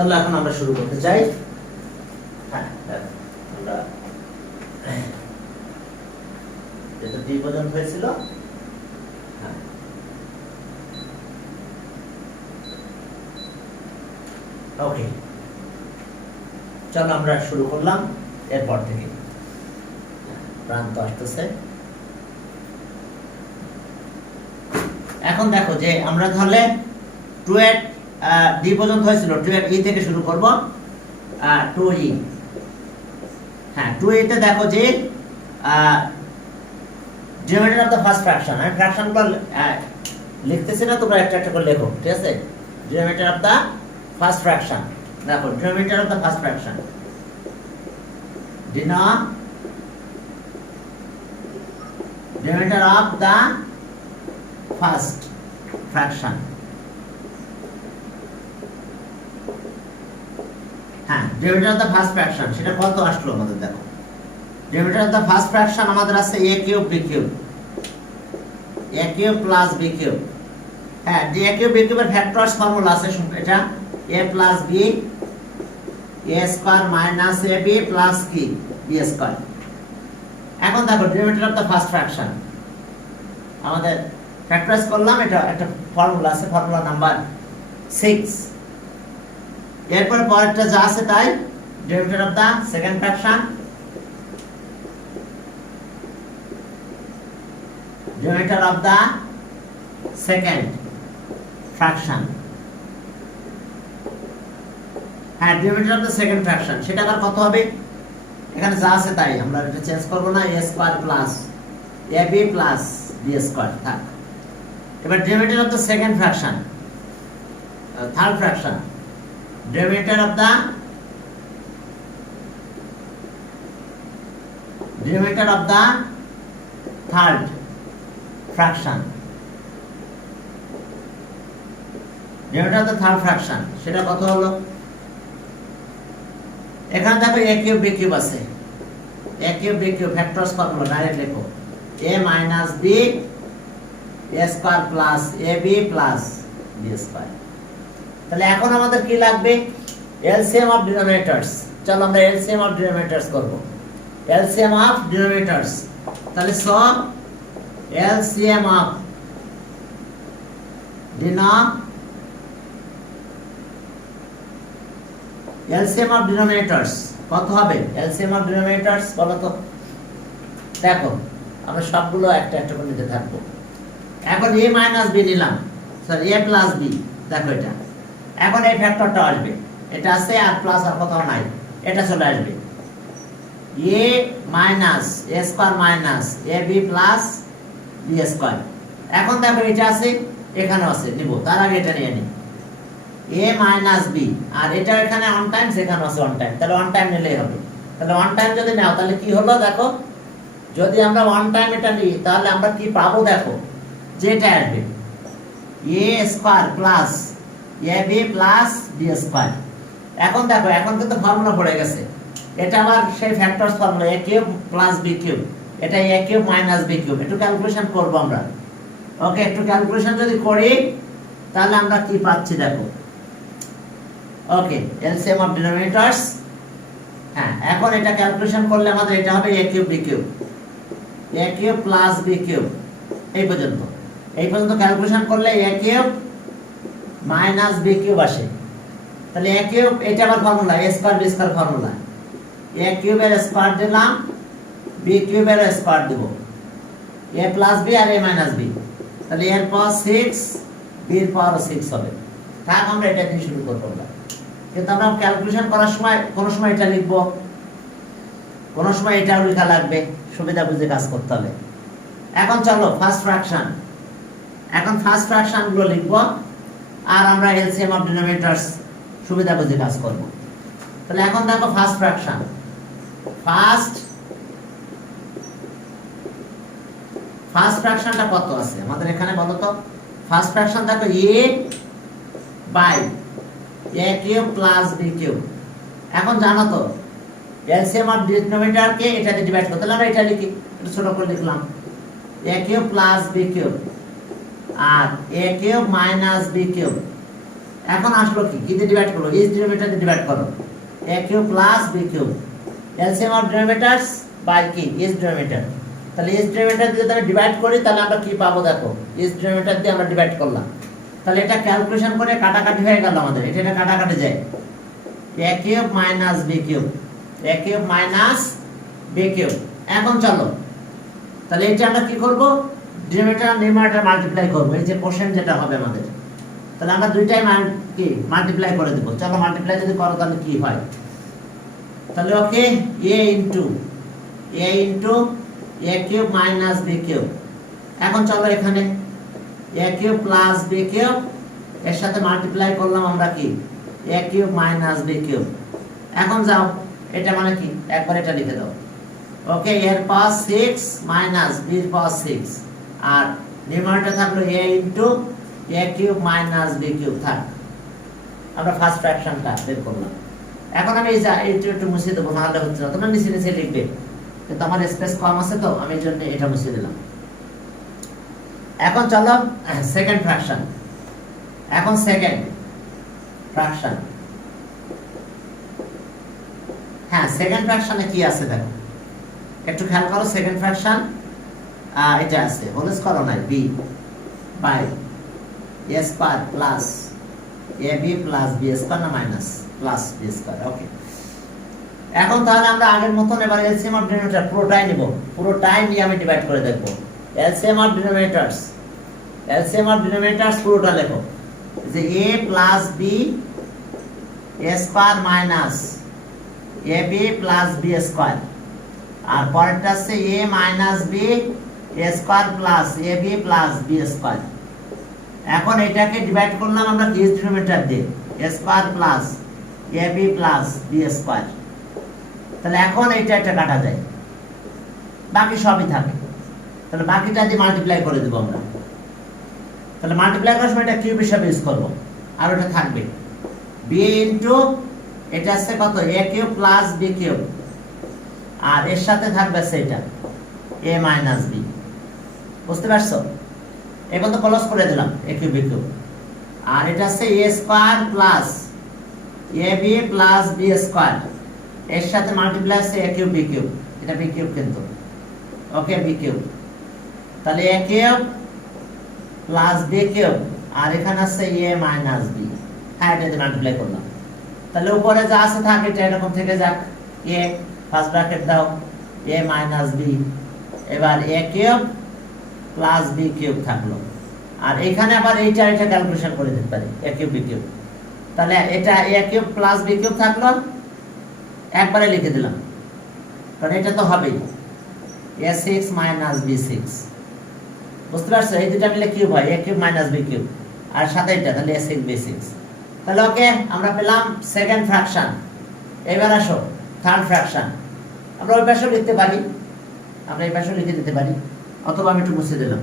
চলো এখন আমরা শুরু করতে চাই। হ্যাঁ, আমরা যেটা ডি পর্যন্ত হয়েছিল, হ্যাঁ ওকে, চলো আমরা শুরু করলাম এরপর থেকে। প্রান্ত আসতেছে। এখন দেখো যে আমরা তাহলে 2 ডি পর্যন্ত হয়েছিল, 2 ই থেকে শুরু করব 2 ই। হ্যাঁ, 2 তে দেখো যে denominator of the first fraction, আমি ফ্র্যাকশনগুলো লিখতেছি না, তোমরা একটা একটা করে লেখো, ঠিক আছে? Denominator of the first fraction, দেখো denominator of the first fraction, denominator of the first fraction. হ্যাঁ, denominator of the first fraction সেটা কত আসলো আমাদের, দেখো denominator of the first fraction আমাদের আছে a cube b cube, a cube plus b cube. হ্যাঁ, a কিউব b কিউবের ফ্যাক্টরস ফর্মুলা আছে, এটা a plus b a square minus ab plus কি b স্কয়ার। এখন দেখো denominator of the first fraction আমাদের ফ্যাক্টরাইজ করলাম, এটা একটা ফর্মুলা আছে, ফর্মুলা নাম্বার 6। এরপর পরেরটা যা আছে তাই, denominator of the second fraction, denominator of the second fraction. হ্যাঁ, denominator of the second fraction সেটা আবার কত হবে, এখানে যা আছে তাই, আমরা এটা চেঞ্জ করব না, a square plus ab plus b square থাক। এবার denominator of the second fraction, third fraction, denominator of the third fraction, denominator of the third fraction সেটা কত হলো, এখানে দেখো a কিউব b কিউব আছে, a cube b cube factors formula direct লেখো, a minus b a square plus ab plus b square. তাহলে এখন আমাদের কি লাগবে, এলসিএম অফ ডিনোমিনেটরস। চলো আমরা এলসিএম অফ ডিনোমিনেটরস করব, এলসিএম অফ ডিনোমিনেটরস। তাহলে সব LCM of LCM of denominators কত হবে, এলসিএম অফ ডিনোমিনেটরস বলো তো। দেখো আমরা সবগুলো একটা একটা করে নিতে থাকবো। এখন a মাইনাস b নিলাম, সরি a প্লাস b, দেখো এটা এখন এই ফ্যাক্টরটা আসবে, এটা আছে আর প্লাস আর কোথাও নাই, এটা চলে আসবে a minus a square minus ab plus b square. এখন দেখো এটা আছে, এখানেও আছে, নিব তার আগে এটা নিয়ে নিই, a মাইনাস b, আর এটা এখানে অন টাইম, সেখানে আছে অন টাইম, তাহলে অন টাইম নিলেই হবে। তাহলে অন টাইম যদি নাও তাহলে কি হলো, দেখো যদি আমরা অন টাইম এটা নিই তাহলে আমরা কি পাবো, দেখো যেটা আসবে a square plus ab plus b square. এখন দেখো এখন কিন্তু ফর্মুলা পড়ে গেছে, এটা আবার সেই factors formula a cube plus b cube, এটা a cube minus b cube. একটু ক্যালকুলেশন করব আমরা, ওকে একটু ক্যালকুলেশন যদি করি তাহলে আমরা কি পাচ্ছি দেখো, ওকে এলসিএম অফ ডিনোমিনেটরস। হ্যাঁ, এখন এটা ক্যালকুলেশন করলে আমাদের এটা হবে a cube b cube, a cube plus b cube, এই পর্যন্ত ক্যালকুলেশন করলে a cube minus b cube আসে। তাহলে a কিউব এটা আবার formula a square b square formula, a কিউবের স্কয়ার দিলাম, b কিউবের স্কয়ার দেব, a প্লাস b আর a মাইনাস b, তাহলে এর পাওয়ার 6 b এর পাওয়ার 6 হবে। থাক আমরা এটা দিয়ে শুরু করব না, কিন্তু আমরা ক্যালকুলেশন করার সময় কোন সময় এটা লিখব, কোন সময় এটাও লেখা লাগবে, সুবিধা বুঝে কাজ করতে হবে। এখন চলো ফার্স্ট ফ্র্যাকশন, এখন ফার্স্ট ফ্র্যাকশন গুলো লিখব আর আমরা এলসিএম অফ ডিনোমিনেটরস সুবিধা বুঝে কাজ করব। তাহলে এখন দেখো ফার্স্ট ফ্র্যাকশন, ফার্স্ট ফ্র্যাকশনটা কত আছে আমাদের এখানে বলো তো। ফার্স্ট ফ্র্যাকশন দেখো a by a cube plus b cube. এখন জানো তো এলসিএম অফ ডিনোমিনেটরকে এটা দিয়ে ডিভাইড করতে, তাহলে আমরা এটা লিখি, এটা ছোট করে লিখলাম a cube plus b cube আর a cube minus b cube এখন আসলো কি দিয়ে ডিভাইড করবো, এইচ ডিনোমিনেটর দিয়ে ডিভাইড করো, a cube plus b cube, LCM of denominators by কি এইচ ডিনোমিনেটর। তাহলে এইচ ডিনোমিনেটর দিয়ে যদি ডিভাইড করি তাহলে আমরা কি পাবো দেখো, এইচ ডিনোমিনেটর দিয়ে আমরা ডিভাইড করলাম, তাহলে এটা ক্যালকুলেশন করে কাটাকাটি হয়ে গেল আমাদের, এটা কাটাকাটি যায়, a cube minus b cube, a cube minus b cube. এখন চলো তাহলে এটা আমরা কি করব, ডিনোমিনেটর আর নিউমারেটর মাল্টিপ্লাই করব, এই যে কোশ্চেন যেটা হবে আমাদের, তাহলে আমরা দুইটাই কি মাল্টিপ্লাই করে দেব। চলো মাল্টিপ্লাই যদি করো তাহলে কি হয়, তাহলে okay a into a cube minus b cube. এখন চলো এখানে a cube plus b cube এর সাথে মাল্টিপ্লাই করলাম আমরা কি a cube minus b cube. এখন যাও এটা মানে কি একবার এটা লিখে দাও, ওকে এর পাওয়ার 6 মাইনাস b এর পাওয়ার 6, আর নিউমারেটর থাকলো a into a cube minus b cube থাক। আমরা ফার্স্ট ফ্র্যাকশনটা বের করলাম। এখন আমি এইটা একটু মুছে দেবো, নাহলে হচ্ছে না, তোমরা নিচে লিখবে, কিন্তু আমার স্পেস কম আছে তো আমি এই জন্য এটা মুছে দিলাম। এখন চলো সেকেন্ড ফ্র্যাকশন, এখন সেকেন্ড ফ্র্যাকশন, হ্যাঁ সেকেন্ড ফ্র্যাকশনে কি আছে দেখো একটু খেয়াল করো। সেকেন্ড ফ্র্যাকশন এটা আছে হোল স্কয়ার নাই b by a square plus ab plus b square না minus plus b square. Okay এখন তাহলে আমরা আগের মতন এবার এলসিএম অফ ডিনোমিনেটর পুরোটাই নিব, পুরোটাই নিয়ে আমি ডিভাইড করে দেখব। এলসিএম অফ ডিনোমিনেটরস পুরোটা লেখো, যে a plus b a square minus ab plus b square, আর পরেরটা আছে a minus b a square plus ab plus b square. এখন এটাকে ডিভাইড করলাম আমরা এইচ ডিনোমিনেটর দিয়ে, a square plus ab plus b square. তাহলে এখন এটা কাটা যায়, বাকি সবই থাকে, তাহলে বাকিটা দিয়ে মাল্টিপ্লাই করে দেব আমরা। তাহলে মাল্টিপ্লাই করার সময় এটা কিউব হিসাবে ইউজ করব, আর ওটা থাকবে b ইনটু এটা আছে কত a cube plus b cube, আর এর সাথে থাকবে সেটা a মাইনাস b। বুঝতে পারছো? এবার তো ক্লোজ করে দিলাম a কিউব b কিউব, আর এটা আছে a square plus ab plus b square, এর সাথে মাল্টিপ্লাই আছে a কিউব b কিউব, এটা b কিউব কিন্তু, ওকে b কিউব। তাহলে a cube plus b cube, আর এখানে আছে a মাইনাস b, হ্যাঁ এটা দিয়ে মাল্টিপ্লাই করলাম। তাহলে উপরে যা আছে থাকে এটা এরকম থেকে যাক, a ফার্স্ট ব্র্যাকেট দাও a মাইনাস b, এবার a cube plus b cube থাকলো, আর এখানে আবার এটা ক্যালকুলেশন করে দিতে পারি a কিউব b কিউব। তাহলে এটা a cube plus b cube থাকলো, একবারে লিখে দিলাম, কারণ এটা তো হবেই a6 মাইনাস b6। বুঝতে পারছো? এই দুটো মিলে কিউব হয় a cube minus b cube, আর সাথে এটা তাহলে a6 b6। তাহলে ওকে আমরা পেলাম সেকেন্ড ফ্র্যাকশন। এবার আসো থার্ড ফ্র্যাকশন, আমরা ওই পাশেও লিখতে পারি, আমরা এই পাশেও লিখে দিতে পারি, অথবা আমি একটু মুছে দিলাম,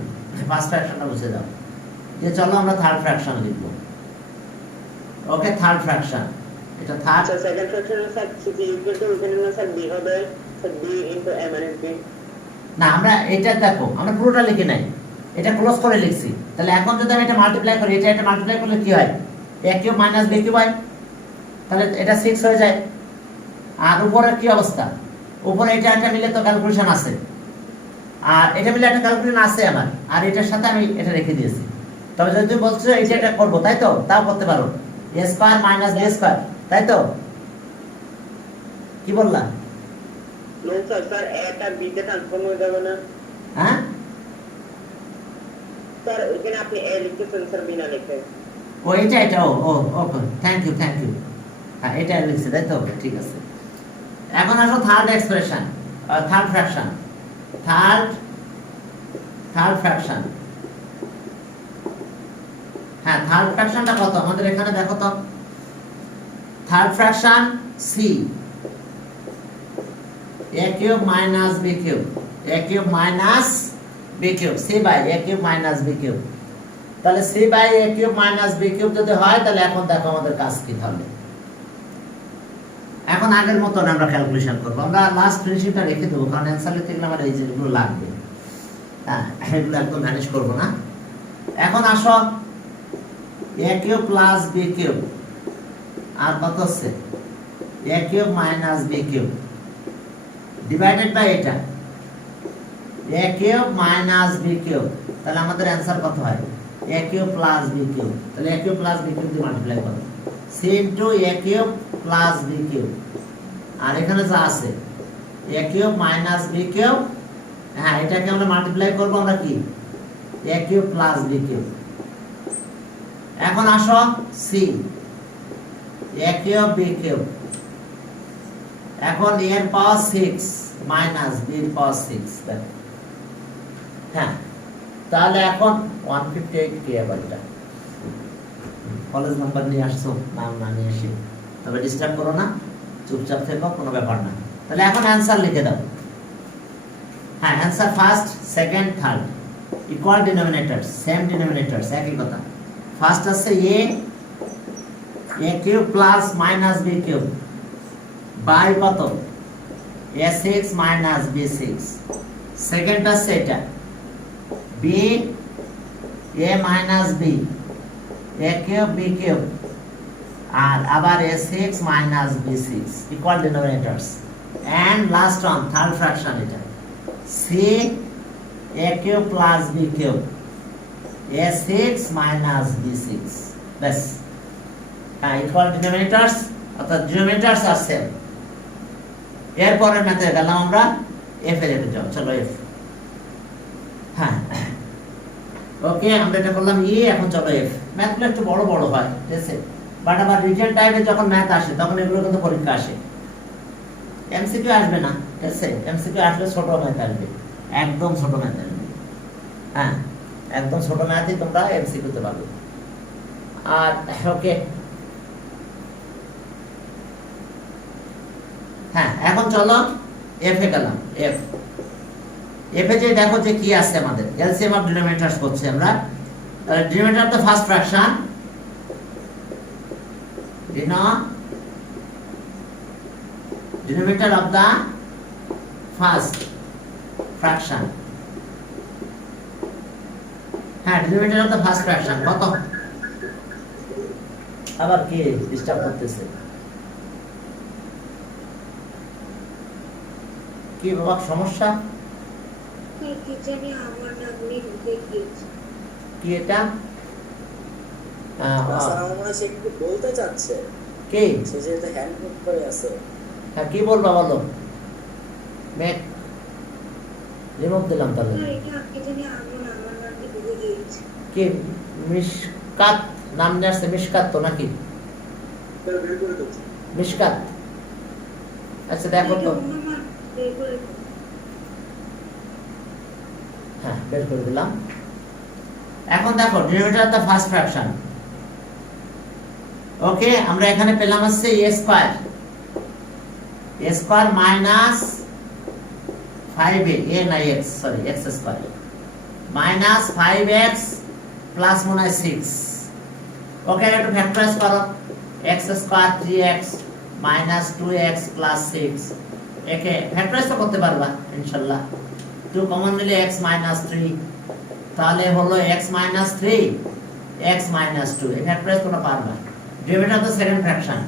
ফার্স্ট ফ্র্যাকশনটা মুছে দাও, যে চলো আমরা থার্ড ফ্র্যাকশন লিখব। ওকে থার্ড ফ্র্যাকশন, এটা থার্ড। আচ্ছা second fraction sir CP equal to এখানে না স্যার b হবে sir b into a minus b। না আমরা এটা দেখো আমরা পুরোটা লিখে নাই, এটা ক্লোজ করে লিখছি। তাহলে এখন যদি আমি এটা মাল্টিপ্লাই করি, এটা মাল্টিপ্লাই করলে কি হয় a cube minus b cube হয়, তাহলে এটা 6 হয়ে যায়। আর উপরের কি অবস্থা, উপরে এটা মিলে তো ক্যালকুলেশন আছে, আর এটা মিলে একটা ক্যালকুলেশন আছে আমার, আর এটার সাথে আমি এটা রেখে দিয়েছি। তবে যদি তুমি বলছো এটা করব, তাই তো তাও করতে পারো, a square minus b square, তাই তো? কি বললা? নো স্যার স্যার এটা b তে ট্রান্সফর্ম হয়ে যাবে না? হ্যাঁ স্যার এখানে আপনি a লিখতেছেন স্যার b না লিখে। ও এটা ওকে থ্যাংক ইউ হ্যাঁ এটা লিখছি, তাই তো? ঠিক আছে। এখন আসো third expression, third fraction, third fraction. হ্যাঁ থার্ড ফ্র্যাকশনটা কত আমাদের এখানে দেখো তো, third fraction c a cube minus b cube, a cube minus b cube, c by a cube minus b cube. তাহলে c by a cube minus b cube যদি হয়, তাহলে এখন দেখো আমাদের কাজ কি হবে। এখন আগের মতন আমরা ক্যালকুলেশন করব, আমরা লাস্ট ফিনিশিংটা রেখে দেবো, কারণ অ্যানসার লিখতে গেলে আমার এই যেগুলো লাগবে, হ্যাঁ এগুলো একদম ম্যানেজ করব না। এখন আসো a cube plus b cube আর কত হচ্ছে a cube minus b cube divided by এটা a cube minus b cube, তাহলে আমাদের অ্যান্সার কত হয় a cube plus b cube. তাহলে a cube plus b cube দিয়ে মাল্টিপ্লাই করো, c into a cube plus b cube, আর এখানে যা আছে a cube minus b cube, হ্যাঁ এটাকে আমরা মাল্টিপ্লাই করবো আমরা কি a cube plus b cube. এখন আসো c a cube b cube, এখন এর পাওয়ার 6 মাইনাস বি এর পাওয়ার 6, হ্যাঁ তাহলে এখন 158 কি আবার এটা কলেজ নাম্বার নিয়ে আসছো, নাম না নিয়ে এসে তবে ডিস্টার্ব করো না, চুপচাপ থেকো, কোনো ব্যাপার না। তাহলে এখন অ্যান্সার লিখে দাও, হ্যাঁ answer first second third equal denominators same denominators একই কথা। ফার্স্ট আছে a cube plus minus b cube by কত a6 মাইনাস b6, সেকেন্ড আছে এটা b a minus B a cube b cube আর আবার a6 minus b6 equal denominators. And last one third fraction এটা c a cube plus b cube a6 minus b6, বাস equal denominators অর্থাৎ denominators আর same. এরপরের মেথডে গেলাম আমরা F এর যাও, চলো এফ, হ্যাঁ ওকে আমরা এটা করলাম ই, এখন চলো এফ। ম্যাথগুলো একটু বড় বড় হয় ঠিক আছে, বাট আবার রিটেন টাইপে যখন ম্যাথ আসে তখন এগুলো কিন্তু পরীক্ষা আসে, এমসিকিউ আসবে না ঠিক আছে, এমসিকিউ আসলে ছোট ম্যাথ আসবে, একদম ছোট ম্যাথ আসবে, হ্যাঁ একদম ছোট ম্যাথই তোমরা এমসিকিউতে পাবে। আর ওকে হ্যাঁ এখন চলো এফ এ গেলাম, এফ এফ এ যে দেখো যে কি আছে আমাদের এলসিএম অফ ডিনোমিনেটরস করছি আমরা, তাহলে denominator of the first fraction denominator of the first fraction, হ্যাঁ denominator of the first fraction কত, আবার কি ডিস্টার্ব করতেছে কি বাবা সমস্যা কি এটা বলতে চাচ্ছে কি সে যে হ্যান্ড করে আছে, হ্যাঁ কি বলবা বলো, মেক রিমুভ দিলাম তাহলে কি মিশকাত নাম নিয়ে আসছে, মিশকাত তো নাকি মিশকাত, আচ্ছা দেখো তো হ্যাঁ বের করে দিলাম। এখন দেখো denominator of the first fraction, okay আমরা এখানে পেলাম হচ্ছে a square minus 5a a না x sorry x square minus 5x plus মনে হয় 6, ওকে এটা ফ্যাক্টরাইজ করো x square 3x minus 2x plus 6, একে ফ্যাক্টরাইজ তো করতে পারবা ইনশাআল্লাহ, 2 কমন নিলে x মাইনাস 3, তাহলে হলো x মাইনাস 3 x মাইনাস 2, এই ফ্যাক্টরাইজ তোমরা পারবা। Denominator of the second fraction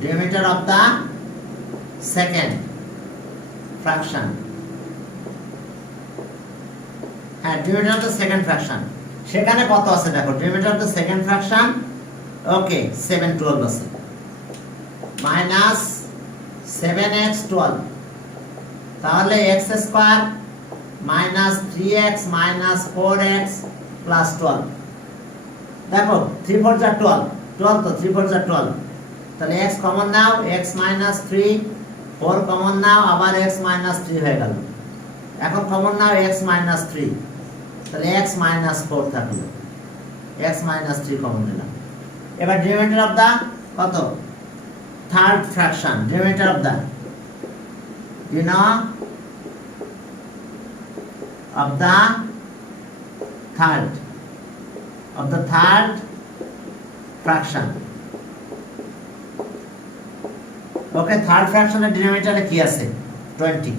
denominator of the second fraction, হ্যাঁ denominator of the second fraction সেখানে কত আছে দেখো, denominator of the second fraction okay 7 12 আছে মাইনাস 7x 12, তাহলে x square minus 3x minus 4x plus 12, দেখো 3 4 যা 12 12 তো 3 4 যা 12, তাহলে x কমন নাও x মাইনাস 3, 4 কমন নাও আবার x মাইনাস 3 হয়ে গেল, এখন কমন নাও x মাইনাস 3, তাহলে x মাইনাস 4 থাকলো, x মাইনাস 3 কমন নিলাম। এবার ডিনোমিনেটর অফ দা কত third fraction, denominator of the of the third fraction, okay third fraction এর ডিনোমিনেটরে কি আছে 20,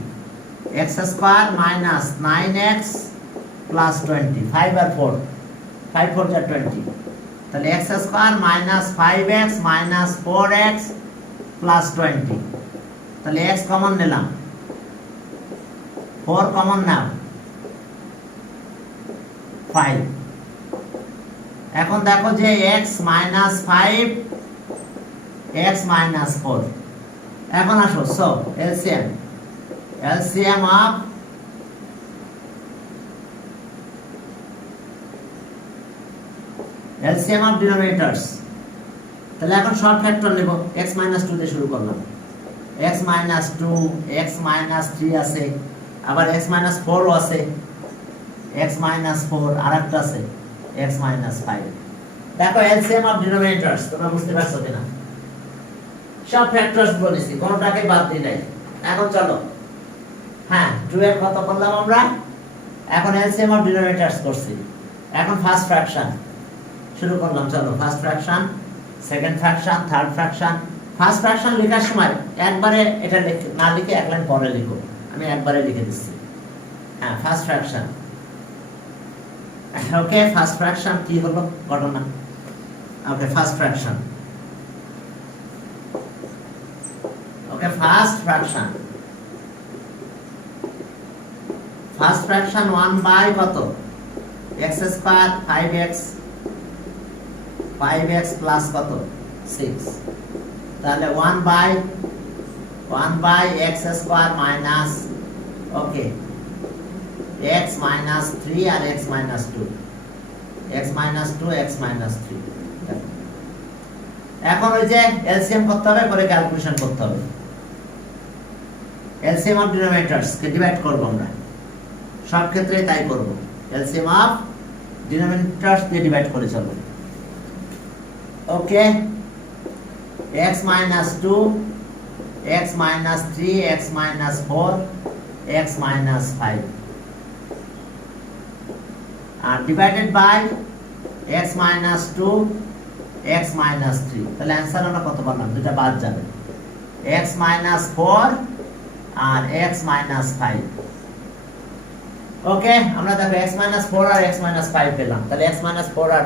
x square minus 9x plus 20, 5 আর 4, 5 4 যা 20, তাহলে x square minus 5x minus 4x plus 20, তাহলে x কমন নিলাম, 4 কমন নাও, 5। এখন দেখো যে x মাইনাস 5 x মাইনাস 4, এখন আসো সো LCM অফ ডিনোমিনেটরস, তাহলে এখন শর্ট ফ্যাক্টর নেব, x মাইনাস 2 দিয়ে শুরু করলাম, x মাইনাস 2, x মাইনাস 3 আছে, আবার x মাইনাস 4 ও আছে, x মাইনাস 4 আরেকটা আছে, x মাইনাস 5। দেখো এলসিএম অফ ডিনোমিনেটরস, তোমরা বুঝতে পারছো কিনা? সব ফ্যাক্টরস বলেছি, কোনটাকে বাদ দিই নাই। এখন চলো, হ্যাঁ 2 এর কত করলাম আমরা, এখন এলসিএম অফ ডিনোমিনেটরস করছি। এখন ফার্স্ট ফ্র্যাকশন শুরু করলাম, চলো first fraction, second fraction, third fraction. First fraction লেখার সময় একবারে এটা না লিখে এক লাইন পরে লিখো, আমি একবারে লিখে দিচ্ছি। হ্যাঁ first fraction, okay first fraction কি হলো ঘটনা, okay first fraction, okay first fraction, first fraction 1 by কত, x স্কয়ার 5x প্লাস কত 6, তাহলে 1 by x square minus, okay x minus 3 আর x minus 2, x minus 2 x minus 3। এখন ওই যে এলসিএম করতে হবে, করে ক্যালকুলেশন করতে হবে। LCM of denominators K divide করব আমরা, সব ক্ষেত্রে তাই করব, এলসিএম অফ ডিনোমিনেটরস দিয়ে ডিভাইড করে চলব। Okay x minus 2, x minus 3, x minus 4, x minus 5 আর divided by x minus 2, x minus 3। তাহলে অ্যানসার আমরা কত পারলাম, দুটো বাদ যাবে, x মাইনাস 4 আর x মাইনাস 5। ওকে আমরা দেখো x মাইনাস 4 আর x মাইনাস 5 পেলাম, তাহলে x মাইনাস 4 আর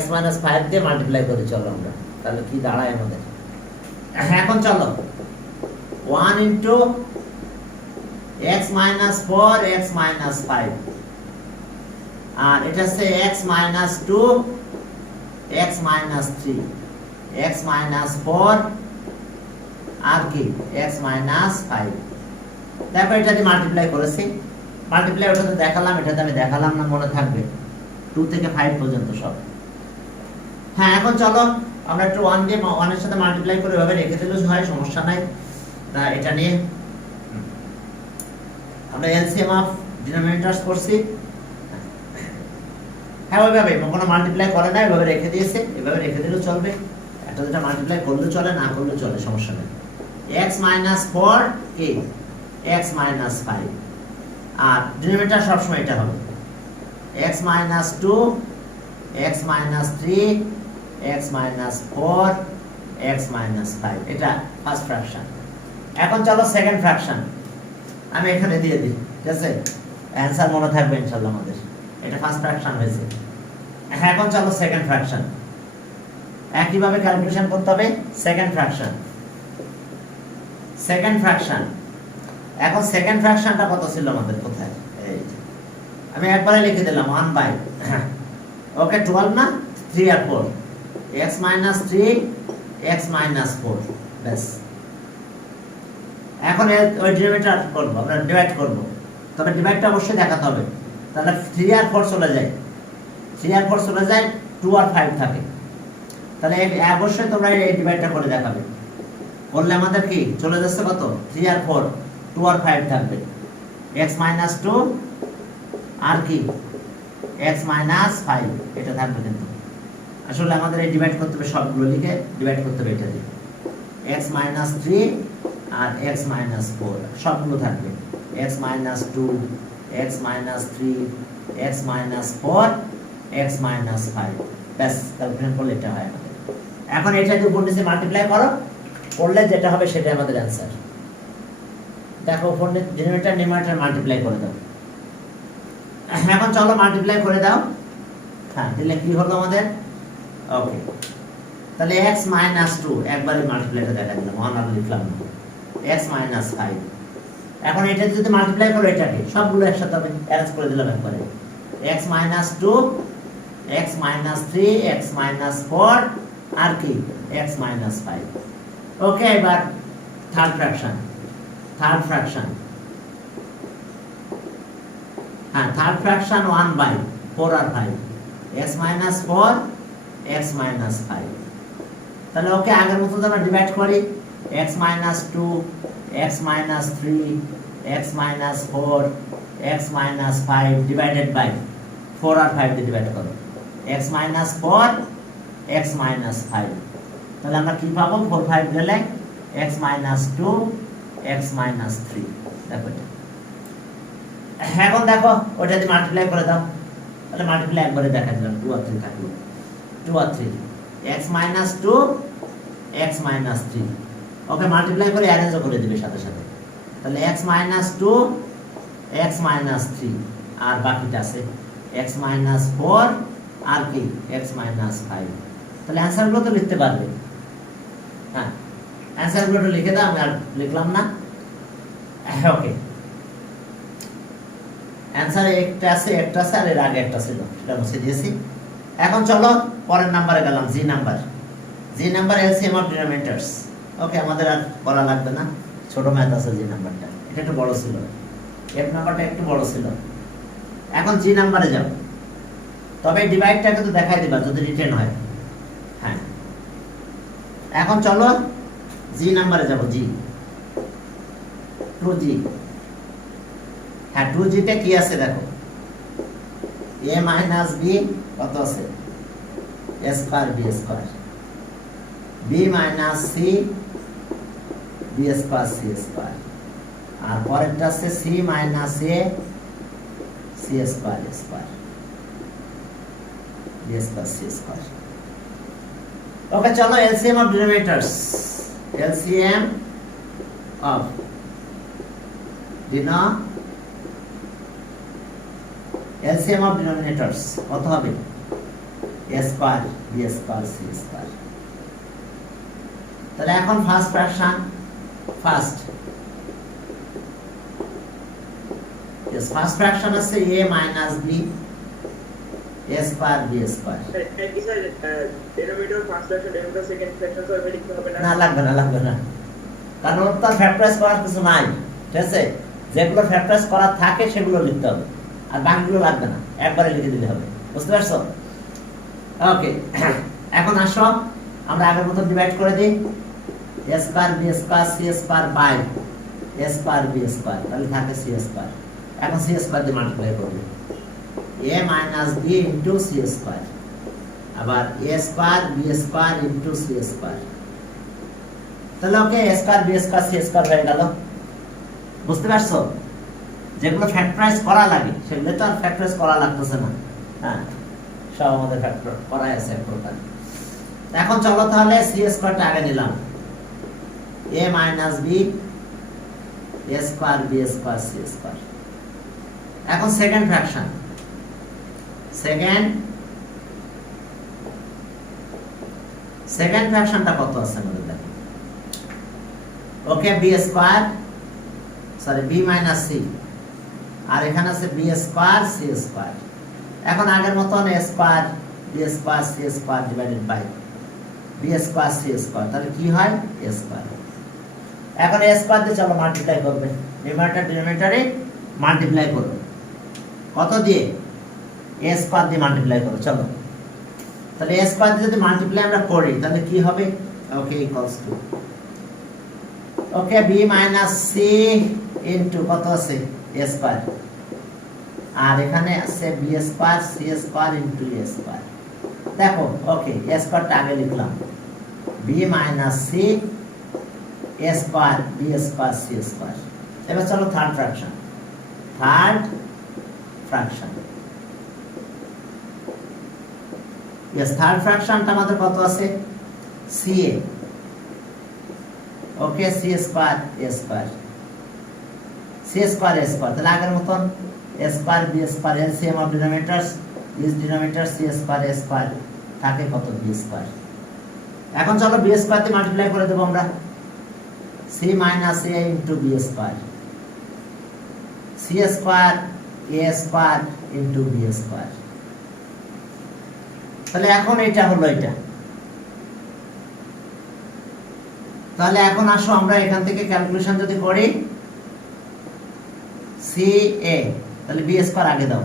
x মাইনাস 5 দিয়ে মাল্টিপ্লাই করে চলো আমরা, তাহলে কি দাঁড়ায় আমাদের। এখন চলো 1 into x minus 4 x minus 5 আর এটা হচ্ছে x minus 2 x minus 3 x minus 4 আর কি x মাইনাস 5। দেখো এটা দিয়ে মাল্টিপ্লাই করেছি, মাল্টিপ্লাই ওটাতে দেখালাম, এটাতে আমি দেখালাম না, মনে থাকবে 2 থেকে 5 পর্যন্ত সব। হ্যাঁ এখন চলো আমরা একটু 1 দিয়ে 1 এর সাথে মাল্টিপ্লাই করে এভাবে রেখে দিলেও হয়, সমস্যা নাই। তা এটা নিয়ে আমরা এলসিএম অফ ডিনোমিনেটরস করছি, হ্যাঁ ওইভাবে কোনো মাল্টিপ্লাই করে না, এভাবে রেখে দিয়েছে, এভাবে রেখে দিলেও চলবে, একটা দুটো মাল্টিপ্লাই করলেও চলে, না করলেও চলে, সমস্যা নেই। x মাইনাস 4 কি x মাইনাস 5 আর ডিনোমিনেটর সবসময় এটা হবে x minus 2 x minus 3 x minus 4 x minus 5, এটা ফার্স্ট ফ্র্যাকশন। এখন চলো সেকেন্ড ফ্র্যাকশন, আমি এখানে দিয়ে দিই, ঠিক আছে, অ্যানসার মনে থাকবে ইনশাআল্লাহ আমাদের, এটা ফার্স্ট ফ্র্যাকশন হয়েছে। এখন চলো সেকেন্ড ফ্র্যাকশন, একইভাবে ক্যালকুলেশন করতে হবে। সেকেন্ড ফ্র্যাকশন, সেকেন্ড ফ্র্যাকশন, এখন সেকেন্ড ফ্র্যাকশনটা কত ছিল আমাদের, কোথায়, এই যে আমি একবারে লিখে দিলাম 1 বাই, ওকে 12 না 3 আর 4 x মাইনাস 3 x মাইনাস 4, ব্যাস। এখন ওই ডিনোমিনেটর করব, আমরা ডিভাইড করব, তবে ডিভাইডটা অবশ্যই দেখাতে হবে, তাহলে 3 আর 4 চলে যায়, 3 আর 4 চলে যায়, 2 আর 5 থাকে, তাহলে অবশ্যই তোমরা এই ডিভাইডটা করে দেখাবে, করলে আমাদের কি চলে যাচ্ছে কত, 3 আর 4, 2 আর 5 থাকবে, x মাইনাস 2 আর কি x মাইনাস 5, এটা থাকবে। কিন্তু আসলে আমাদের এই ডিভাইড করতে হবে, সবগুলো লিখে ডিভাইড করতে হবে, এটা দিয়ে x মাইনাস 3 আর x মাইনাস 4 সবগুলো থাকবে, x minus 2 x minus 3 x minus 4 x minus 5, ব্যাস ক্যালকুলেশন করলে এটা হয় আমাদের। এখন এটা দিয়ে উপর নিচে মাল্টিপ্লাই করো, করলে যেটা হবে সেটাই আমাদের অ্যানসার। দেখো উপর ডিনোমিনেটর নিউমারেটর মাল্টিপ্লাই করে দাও, এখন চলো মাল্টিপ্লাই করে দাও। হ্যাঁ, দিলে কি হলো আমাদের? ওকে, তাহলে x মাইনাস 2 একবারে মাল্টিপ্লাইটা দেখা দিলাম, 1 আর লিখলাম না, x মাইনাস 5। এখন এটা যদি মাল্টিপ্লাই করো এটাকে সবগুলো একসাথে হবে, অ্যারেঞ্জ করে দিলাম একবারে, x minus 2, x minus 3, x minus 4 আর কি x মাইনাস 5। ওকে, এবার থার্ড ফ্র্যাকশন। হ্যাঁ, থার্ড ফ্র্যাকশন 1/4 আর 5, x মাইনাস 4, x মাইনাস 5। তাহলে ওকে, আগের মতো আমরা ডিভাইড করি, x minus 2, x minus 3, x minus 4, x minus 5 divided by 4 আর 5 দিয়ে ডিভাইড করো, x মাইনাস 4, x মাইনাস 5। তাহলে আমরা কি পাবো? 4 5 গেলে x মাইনাস 2, x মাইনাস 3। দেখো এটা, এখন দেখো ওটা দিয়ে মাল্টিপ্লাই করে দাও। তাহলে মাল্টিপ্লাই একবারে দেখা দিলাম, 2 আর 3 থাকলো, 2 আর 3, x মাইনাস 2, x মাইনাস 3। ওকে, মাল্টিপ্লাই করে অ্যারেঞ্জও করে দিবে সাথে সাথে। তাহলে x মাইনাস 2, x মাইনাস 3 আর বাকিটা আছে x মাইনাস 4 আর কি x মাইনাস 5। তাহলে অ্যান্সারগুলো তো লিখতে পারবে। হ্যাঁ, অ্যান্সারগুলো তো লিখে দাও, আমি আর লিখলাম না। ওকে, অ্যান্সার একটা আছে আর এর আগে একটা ছিল, সেটা মুছে দিয়েছি। এখন চলো পরের নাম্বারে গেলাম, জি নাম্বার এলসিএম অফ ডিনোমিনেটরস। ওকে, আমাদের আর বলা লাগবে না, ছোট ম্যাথ আছে জি নাম্বারটা, এটা একটু বড় ছিল, এফ নাম্বারটা একটু বড় ছিল। এখন জি নাম্বারে যাও, তবে ডিভাইডটা কিন্তু দেখাই দিবা যদি রিটেন হয়। হ্যাঁ, এখন চলো জি নাম্বারে যাব, জি 2G। হ্যাঁ, 2G তে কি আছে দেখো, a মাইনাস b কত আছে, a square b square, b minus c b square c square, আর পরেরটা আছে c minus a c square square, b square c square. Okay, চলো LCM of denominators, LCM of LCM of denominators কত হবে, a square b square c square. তাহলে এখন first fraction, first fraction আছে a minus b a square b square. কি sir, denominator first fraction, denominator second fraction সব লিখতে হবে না? না, লাগবে না, কারণ ওর তো ফ্যাক্টরাইজ করার কিছু নাই, ঠিক আছে? যেগুলো ফ্যাক্টরাইজ করা থাকে সেগুলো লিখতে হবে, আর বাকিগুলো লাগবে না, একবারে লিখে দিলে হবে। বুঝতে পারছো? ওকে, এখন আসো আমরা আগের মতো ডিভাইড করে দিই, a square b square c square by a square b square, তাহলে থাকে c স্কয়ার। এখন c স্কয়ার দিয়ে মাল্টিপ্লাই করবে, a minus b into c square, আবার a square b square into c square. তাহলে okay, a square b square c square হয়ে গেল। বুঝতে পারছো? যেগুলো ফ্যাক্টরাইজ করা লাগে সেগুলো তো আর ফ্যাক্টরাইজ করা লাগতেছে না। হ্যাঁ, সব আমাদের ফ্যাক্টর করাই আছে এক প্রকার। এখন চলো তাহলে c স্কয়ারটা আগে নিলাম, a minus b a square b square c square. এখন সেকেন্ড ফ্র্যাকশন, সেকেন্ড ফ্র্যাকশনটা কত আছে আমাদের দেখো। ওকে, b square b minus c, আর এখানে আছে b স্কয়ার c স্কয়ার। এখন আগের মতন a square b square c square divided by b square c square, তাহলে কি হয় a স্কয়ার। এখন a স্কয়ার দিয়ে চলো মাল্টিপ্লাই করবে, নিউমারেটর ডিনোমিনেটরে মাল্টিপ্লাই করবে, কত দিয়ে, a স্কয়ার দিয়ে মাল্টিপ্লাই করো। চলো তাহলে a স্কয়ার দিয়ে যদি মাল্টিপ্লাই আমরা করি তাহলে কি হবে, ওকে equals to, okay b minus c into কত আছে a স্কয়ার, আর এখানে আছে b square c square into a square. দেখো, ওকে a স্কয়ারটা আগে লিখলাম, b minus c a square b square c square. এবার চলো থার্ড ফ্র্যাকশন, থার্ড ফ্র্যাকশনটা আমাদের কত আছে, ca, okay c square a square, c square a square. তাহলে আগের মতন a square b square LCM of denominators is denominator c square a square থাকে কত b square এখন চলো b square দিয়ে মাল্টিপ্লাই করে দেব আমরা c minus a into b square c square a square into b square তাহলে এখন এটা হলো এটা তাহলে এখন আসো আমরা এখান থেকে ক্যালকুলেশন যদি করি ca তাহলে b স্কয়ার আগে দাও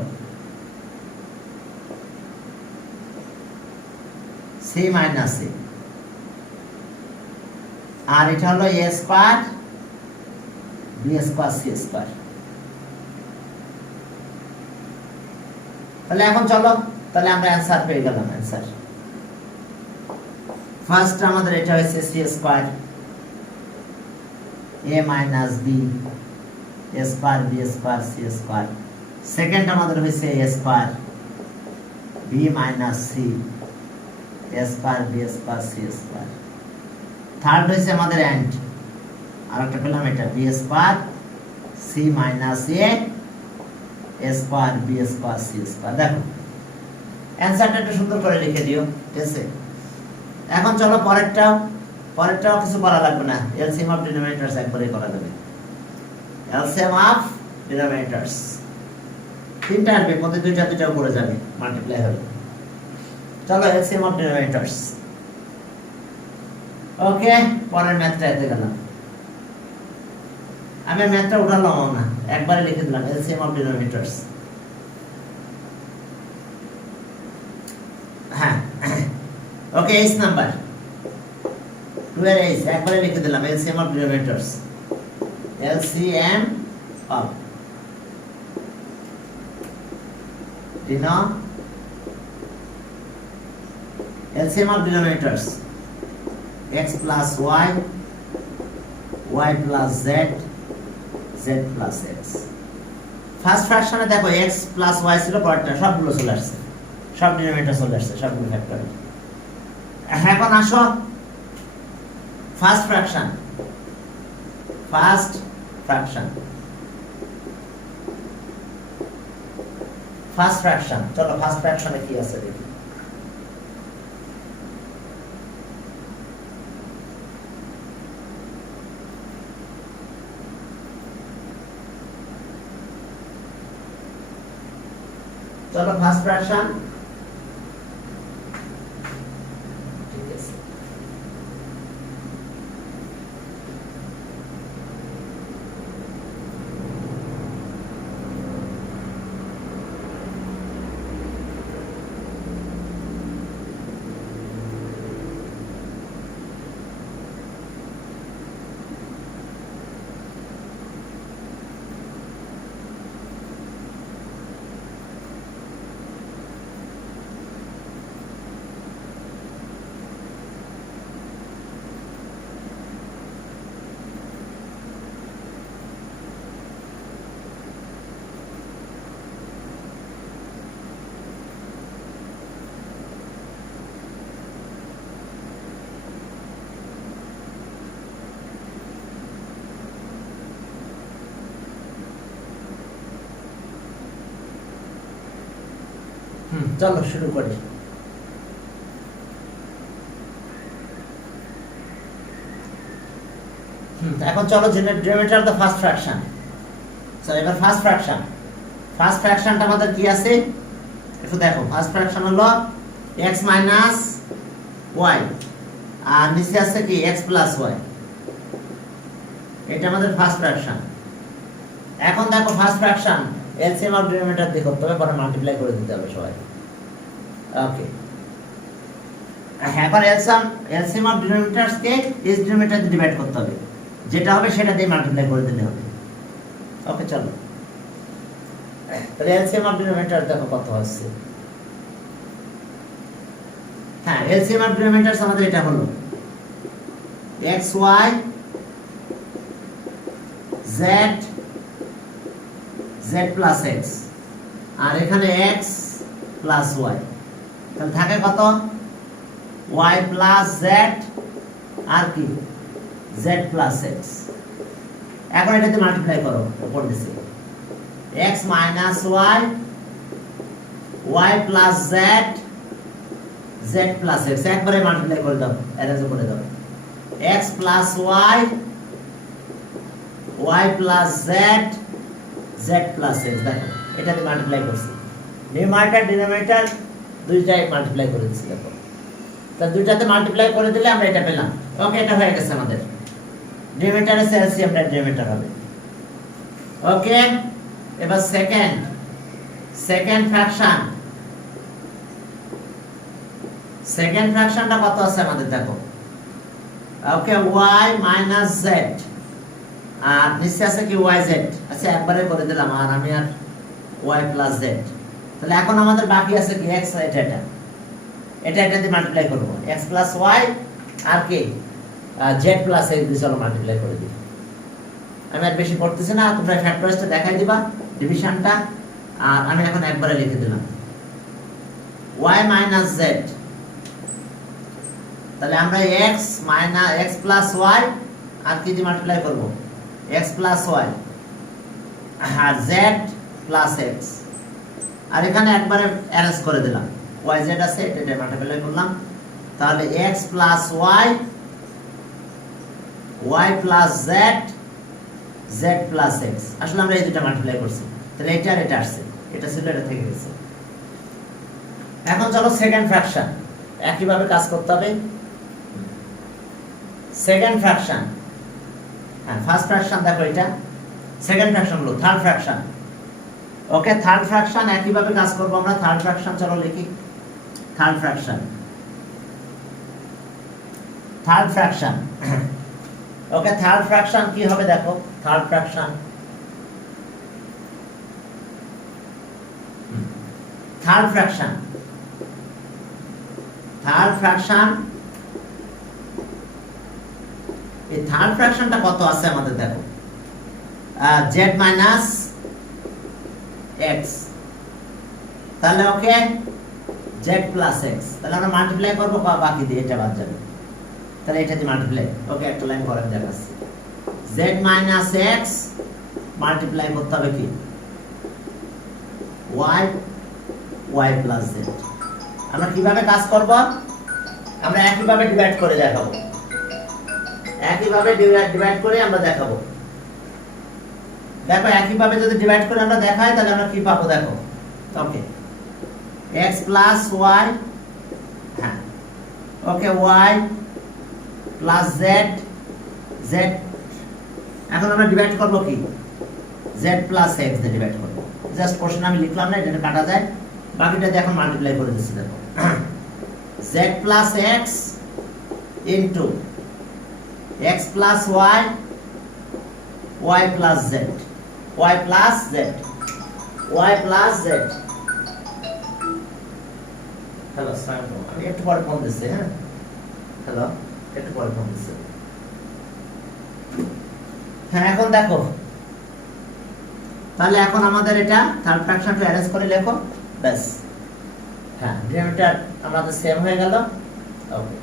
c minus a আর এটা হলো a square b square c square তাহলে এখন চলো তাহলে আমরা অ্যানসার পেয়ে গেলাম অ্যানসার ফার্স্ট আমাদের এটা হচ্ছে c square a minus b a square b square c square second আমাদের হইছে a square b minus c a square b square c square third হইছে আমাদের এন্ড আর একটা পেলাম এটা b square c minus a square b square c square দেখো অ্যানসারটা একটু সুন্দর করে লিখে দিও ঠিক আছে এখন চলো পরেরটাও কিছু করা লাগবে না এলসিএম অফ ডিনোমিনেটরস একবারই করা যাবে LCM of denominators তিনটা আসবে মধ্যে দুইটা করে যাবে মাল্টিপ্লাই হবে চলো LCM of denominators ওকে পরের ম্যাথটা এতে গেলাম আমি ম্যাথটা উঠালাম না একবারে লিখে দিলাম LCM of denominators হ্যাঁ ওকে এইচ নাম্বার 2 এর এইচ একবারে লিখে দিলাম LCM of denominators LCM of LCM of denominators x plus y y plus z z plus x first ফ্র্যাকশনে দেখো x plus y ছিল পরেরটা সবগুলো চলে আসছে সব ডিনোমিনেটর চলে আসছে সবগুলো ফ্যাক্টর এখন আসো ফার্স্ট ফ্র্যাকশন চলো ফার্স্ট ফ্র্যাকশনে কি আছে দেখি চলো ফার্স্ট ফ্র্যাকশন ঠিক আছে চলো শুরু করি এখন চলো denominator the first fraction so এবার ফার্স্ট ফ্র্যাকশনটা আমাদের কি আছে একটু দেখো ফার্স্ট ফ্র্যাকশন হলো x মাইনাস y আর নিচে আছে কি x প্লাস y এটা আমাদের ফার্স্ট ফ্র্যাকশন এখন দেখো first fraction LCM of denominator দেখো তবে পরে মাল্টিপ্লাই করে দিতে হবে সবাই ওকে এখন এলসিএম অফ ডিনোমিনেটরস কে ইস ডিনোমিনেটর দিয়ে ডিভাইড করতে হবে যেটা হবে সেটা দিয়ে মাল্টিপ্লাই করে দিলে হবে ওকে চলো তাহলে এলসিএম অফ ডিনোমিনেটর দেখো কত আসছে হ্যাঁ এলসিএম অফ ডিনোমিনেটরস আমাদের এটা হলো xy z z plus x আর এখানে x plus y তাহলে থাকে কত y plus z আর কি z plus x এখন এটাতে মাল্টিপ্লাই করো উপর নিচে x minus y, y plus z, z plus x একবারে মাল্টিপ্লাই করে দাও, অ্যারেঞ্জ করে দাও। x plus y, y plus z, z plus x, দেখো এটাতে মাল্টিপ্লাই করছি। নিউমারেটর ডিনোমিনেটর দুইটাই মাল্টিপ্লাই করে দিচ্ছি, দেখো। তা দুইটাতে মাল্টিপ্লাই করে দিলে আমরা এটা পেলাম। ওকে, এটা হয়ে গেছে আমাদের। ডিনোমিনেটরের এলসিএমটা ডিনোমিনেটর হবে। ওকে, এবার সেকেন্ড ফ্র্যাকশন। সেকেন্ড ফ্র্যাকশনটা কত আছে আমাদের, দেখো। ওকে, y minus z, আর নিচে আছে কি yz। আচ্ছা, একবারে করে দিলাম, আর আমি আর y plus z। তাহলে এখন আমাদের বাকি আছে কি x, এটা দিয়ে মাল্টিপ্লাই করব। x plus y আর কি z plus x দিয়ে চলো মাল্টিপ্লাই করে দিই। আমি আর বেশি করতেছি না, তোমরা ফ্যাক্টরাইজটা দেখাই দিবা, ডিভিশনটা, আর আমি এখন একবারে লিখে দিলাম y minus z। তাহলে আমরা x plus y আর কি দিয়ে মাল্টিপ্লাই করব, x plus y আর z plus x, আর এখানে একবারে অ্যারেঞ্জ করে দিলাম। yz আছে, এটা মাল্টিপ্লাই করলাম। তাহলে x plus y, y plus z, z plus x। আসলে আমরা এই দুটো মাল্টিপ্লাই করছি, তাহলে এটা আর এটা আসছে, এটা ছিল, এটা থেকে গেছে। এখন চলো সেকেন্ড ফ্র্যাকশন, একইভাবে কাজ করতে হবে। সেকেন্ড ফ্র্যাকশন, হ্যাঁ, ফার্স্ট ফ্র্যাকশন দেখো এটা, সেকেন্ড ফ্র্যাকশন হলো থার্ড ফ্র্যাকশন। ওকে, থার্ড ফ্র্যাকশন একইভাবে কাজ করব আমরা। থার্ড ফ্র্যাকশন চলো লিখি। থার্ড ফ্র্যাকশন, ওকে, থার্ড ফ্র্যাকশন কি হবে দেখো। থার্ড ফ্র্যাকশন এই থার্ড ফ্র্যাকশনটা কত আছে আমাদের, দেখো। z minus x, তাহলে ওকে z plus x। তাহলে আমরা মাল্টিপ্লাই করব বাকি দিয়ে, এটা বাদ যাবে। তাহলে এটা দিয়ে মাল্টিপ্লাই, ওকে, একটা লাইন করে দেখাচ্ছি। z minus x মাল্টিপ্লাই করতে হবে কি y plus z। আমরা কিভাবে কাজ করব, আমরা একইভাবে ডিভাইড করে দেখাবো। একইভাবে ডিভাইড করে আমরা দেখাবো। দেখো, একইভাবে যদি ডিভাইড করে আমরা দেখাই, তাহলে আমরা কি পাবো, দেখো। ওকে, x plus y, হ্যাঁ, ওকে, y plus z, এখন আমরা ডিভাইড করব কি z plus x দিয়ে ডিভাইড করব। জাস্ট কোশ্চেন আমি লিখলাম না, এটা কাটা যায়, বাকিটা দিয়ে এখন মাল্টিপ্লাই করে দিচ্ছি, দেখো। z plus x into x plus y, y plus z, y plus z, y plus z। Hello, আমি একটু পরে ফোন দিচ্ছি, হ্যাঁ, হ্যালো, একটু পরে ফোন দিচ্ছি। হ্যাঁ, এখন দেখো, তাহলে এখন আমাদের এটা থার্ড ফ্র্যাকশনটা অ্যারেঞ্জ করে লেখো, ব্যাস। হ্যাঁ, ডিনোমিনেটর আমাদের সেম হয়ে গেল। ওকে,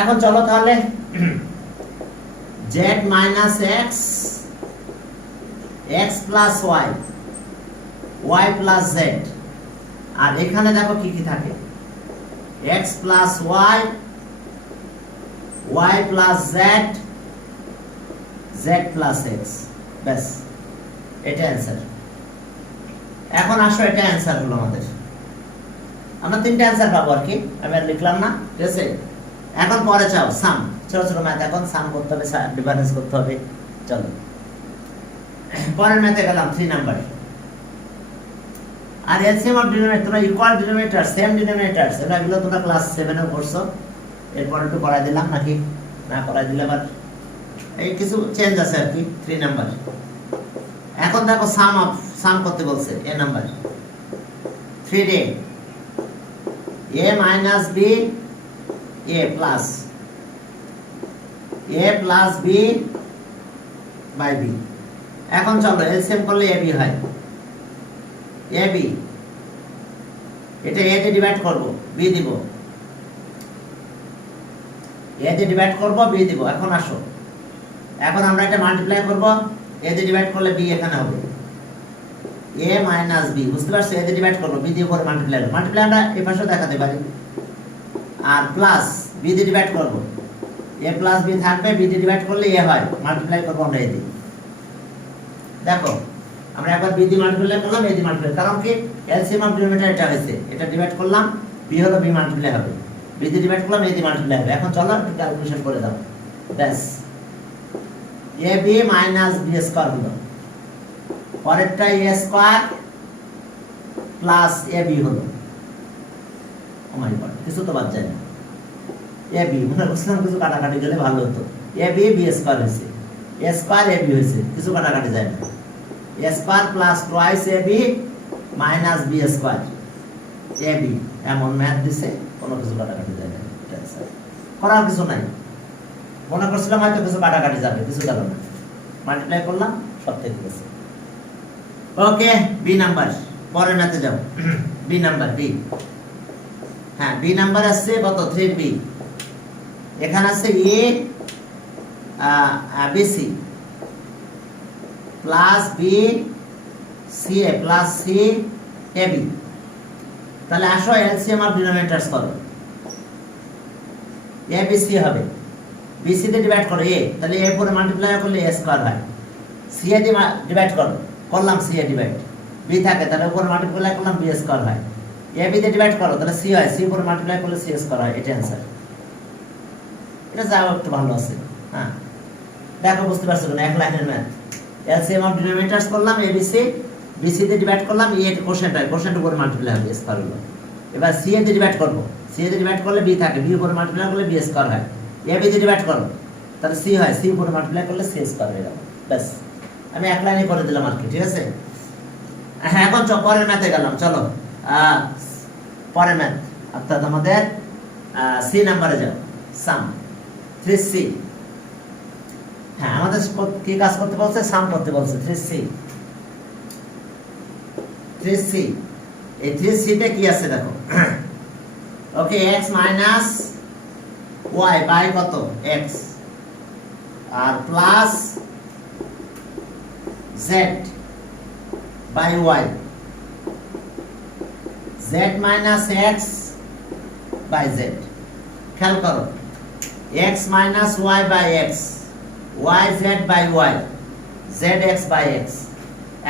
এখন চলো তাহলে z minus x, x plus y, y plus z, আর এখানে দেখো কি কি থাকে, x plus y, y plus z, z plus x, ব্যাস, এটা অ্যান্সার। এখন আসো, এটা অ্যান্সার হলো আমাদের। আমরা তিনটা অ্যান্সার পাবো আর কি, আমি আর লিখলাম না, ঠিক আছে। এখন পরে চাও সাম, ছোট ছোট ম্যাথ, এখন সাম করতে হবে, ডিফারেন্স করতে হবে। চলো পরের ম্যাথে গেলাম, 3 নাম্বার। আর এলসিএম অফ ডিনোমিনেটর, তোমরা ইকুয়াল ডিনোমিনেটর, সেম ডিনোমিনেটরস, এগুলো তোমরা ক্লাস 7 এ পড়ছো। এরপর একটু করাই দিলাম, নাকি না করাই দিলে আবার এই কিছু চেঞ্জ আছে আর কি। 3 নাম্বার। এখন দেখো সাম করতে বলছে, এ নাম্বার 3 রে a minus b, a plus b by b। এখন চলো এলসিএম করলে ab হয়, ab, এটা a দিয়ে ডিভাইড করব, b দিব, a দিয়ে ডিভাইড করব, b দিব। এখন আসো, এখন আমরা এটা মাল্টিপ্লাই করব, a দিয়ে ডিভাইড করলে b এখানে হবে, এ মাইনাস বি, বুঝতে পারছো? এ দিয়ে ডিভাইড করবো, বি দিয়ে উপরে মাল্টিপ্লাই করবো, মাল্টিপ্লাই আমরা এই পাশেও দেখাতে পারি, আর প্লাস বি দিয়ে ডিভাইড করবো, এ প্লাস বি থাকবে, বি দিয়ে ডিভাইড করলে এ হয়, মাল্টিপ্লাই করবো আমরা এ দিয়ে। দেখো আমরা একবার বি দিয়ে মাল্টিপ্লাই করলাম, এ দিয়ে মাল্টিপ্লাই, কারণ কি এলসিএম অফ ডিনোমিনেটর এটা হয়েছে, এটা ডিভাইড করলাম, বি হলো বি মাল্টিপ্লাই হবে, বি দিয়ে ডিভাইড করলাম, এ দিয়ে মাল্টিপ্লাই হবে। এখন চলো একটু ক্যালকুলেশন করে দাও, ব্যাস A B minus b square হলো, পরেরটা এ স্কয়ার প্লাস এ বি হলো। ও মাই গড, কিছু তো বাদ যায় না, এ বি মনে করছিলাম কিছু কাটাকাটি গেলে ভালো হতো, এ বি বি স্কয়ার হয়েছে, এ স্কয়ার এ বি হয়েছে, কিছু কাটাকাটি যায় না, এ square plus twice A B minus b square A B, এমন ম্যাথ দিছে, কোনো কিছু কাটাকাটি যায় না, করার কিছু নাই। মনে করছিলাম হয়তো কিছু কাটাকাটি যাবে, কিছু গেল না, মাল্টিপ্লাই করলাম, সব থেকে গেছে। ওকে, বি নাম্বার, পরের ম্যাথে যাও। বি নাম্বার, বি, হ্যাঁ বি নাম্বার আসছে কত, 3b, এখানে আছে এ BC plus B C A plus C A B. তাহলে আসো এলসিএম অফ ডিনোমিনেটরস করো, এ বি সি হবে, বিসি তে ডিভাইড করো এ, তাহলে এ পরে মাল্টিপ্লাই করলে এ স্কয়ার হয়, সি এ দিয়ে ডিভাইড করো, করলাম সি এ ডিভাইড, বি থাকে তাহলে উপরে মাল্টিপ্লাই করলাম বি স্কয়ার হয়, এ বি তে ডিভাইড করো তাহলে সি হয়, সি উপরে মাল্টিপ্লাই করলে সি স্কয়ার হয়, এটা অ্যানসার। এটা যাও একটু ভালো আছে, হ্যাঁ দেখো বুঝতে পারছো না, এক লাইনের ম্যাথ, এলসিএম অফ ডিনোমিনেটরস করলাম এবিসি, বিসি তে ডিভাইড করলাম, এ কোশ্চেনটা কোশ্চেনটা উপরে মাল্টিপ্লাই হবে স্কয়ার হলো, এবার সি এ তে ডিভাইড করব, সি এ তে ডিভাইড করলে বি থাকে, বি উপরে মাল্টিপ্লাই করলে বি স্কয়ার হয়, এ বি তে ডিভাইড করো তাহলে সি হয়, সি উপরে মাল্টিপ্লাই করলে সি স্কয়ার হয়ে গেল, ব্যাস আমি এক লাইনে করে দিলাম আর কি, ঠিক আছে। হ্যাঁ এখন পরের ম্যাথে গেলাম, চলো পরের ম্যাথ অর্থাৎ আমাদের সি নাম্বারে যাও, সাম 3c। হ্যাঁ আমাদের কি কাজ করতে বলছে, সাম করতে বলছে, 3c, 3c, এই 3c তে কি আছে দেখো, okay x minus y by কত x আর plus z by y, z minus x by z, খেয়াল করো x minus y by x, y z by y, z x by x।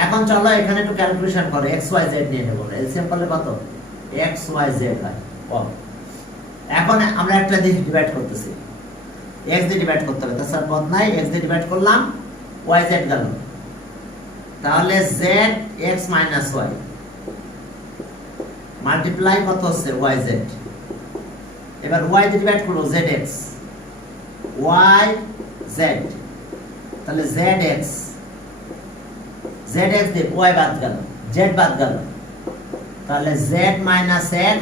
এখন চলো এখানে একটু ক্যালকুলেশন করো, x y z নিয়ে নেব, এলসিএম করলে কত, x y z হয়। এখন আমরা একটা দিয়ে ডিভাইড করতেছি, x দিয়ে ডিভাইড করতে হবে, তাছাড়া পদ নাই, x দিয়ে ডিভাইড করলাম, y z গেল, তাহলে z x minus y multiply কত হচ্ছে y z, এবার y দিয়ে ডিভাইড করব z x, y z, তাহলে z x দিয়ে y বাদ গেল, z বাদ গেল, তাহলে z মাইনাস x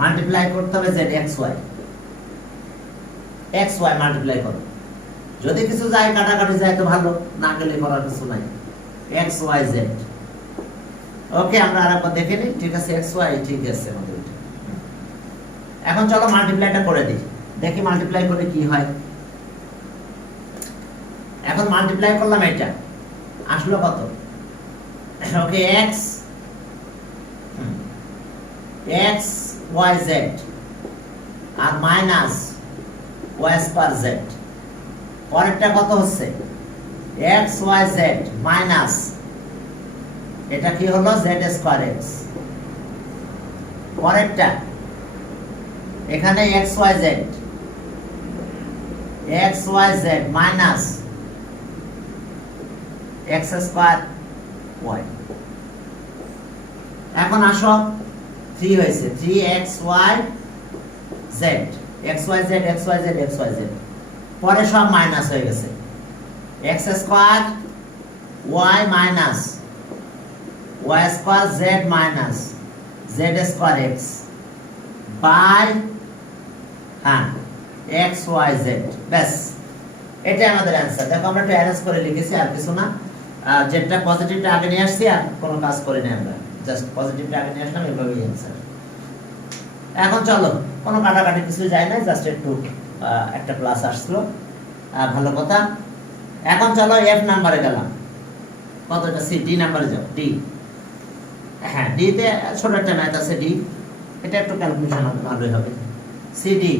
মাল্টিপ্লাই করতে হবে z x y মাল্টিপ্লাই করো, যদি কিছু যায় কাটাকাটি যায় তো ভালো, না গেলে করার কিছু নাই, x y z। ওকে আমরা আরেকবার দেখে নিই, ঠিক আছে x y ঠিক আছে আমাদের। এখন চলো মাল্টিপ্লাইটা করে দিই, দেখি মাল্টিপ্লাই করে কি হয়। এখন মাল্টিপ্লাই করলাম, এটা আসলো কত, ওকে x y z আর মাইনাস y স্কয়ার z, পরেরটা কত হচ্ছে x y z মাইনাস এটা কি হলো z স্কয়ার x, পরেরটা এখানে x y z minus x square y। এখন আসো 3 হয়েছে, 3xy z, xy z xy z xy z, পরে সব মাইনাস হয়ে গেছে, x square y minus y square z minus z square x by হ্যাঁ x y z, ব্যাস এটা আমাদের অ্যানসার। দেখো আমরা একটু অ্যারেঞ্জ করে লিখেছি, আর কিছু না, যেটা পজিটিভটা আগে নিয়ে আসছি, আর কোনো কাজ করিনি আমরা, জাস্ট পজিটিভটা আগে নিয়ে আসলাম, এভাবেই অ্যানসার। এখন চলো কোনো কাটাকাটি কিছু যায় না, জাস্ট একটু একটা প্লাস আসলো, ভালো কথা। এখন চলো এফ নাম্বারে গেলাম, কতটা সি ডি নাম্বারে যাও ডি। হ্যাঁ ডি তে ছোট একটা ম্যাথ আছে ডি, এটা একটু ক্যালকুলেশন ভালোই হবে। সি ডি,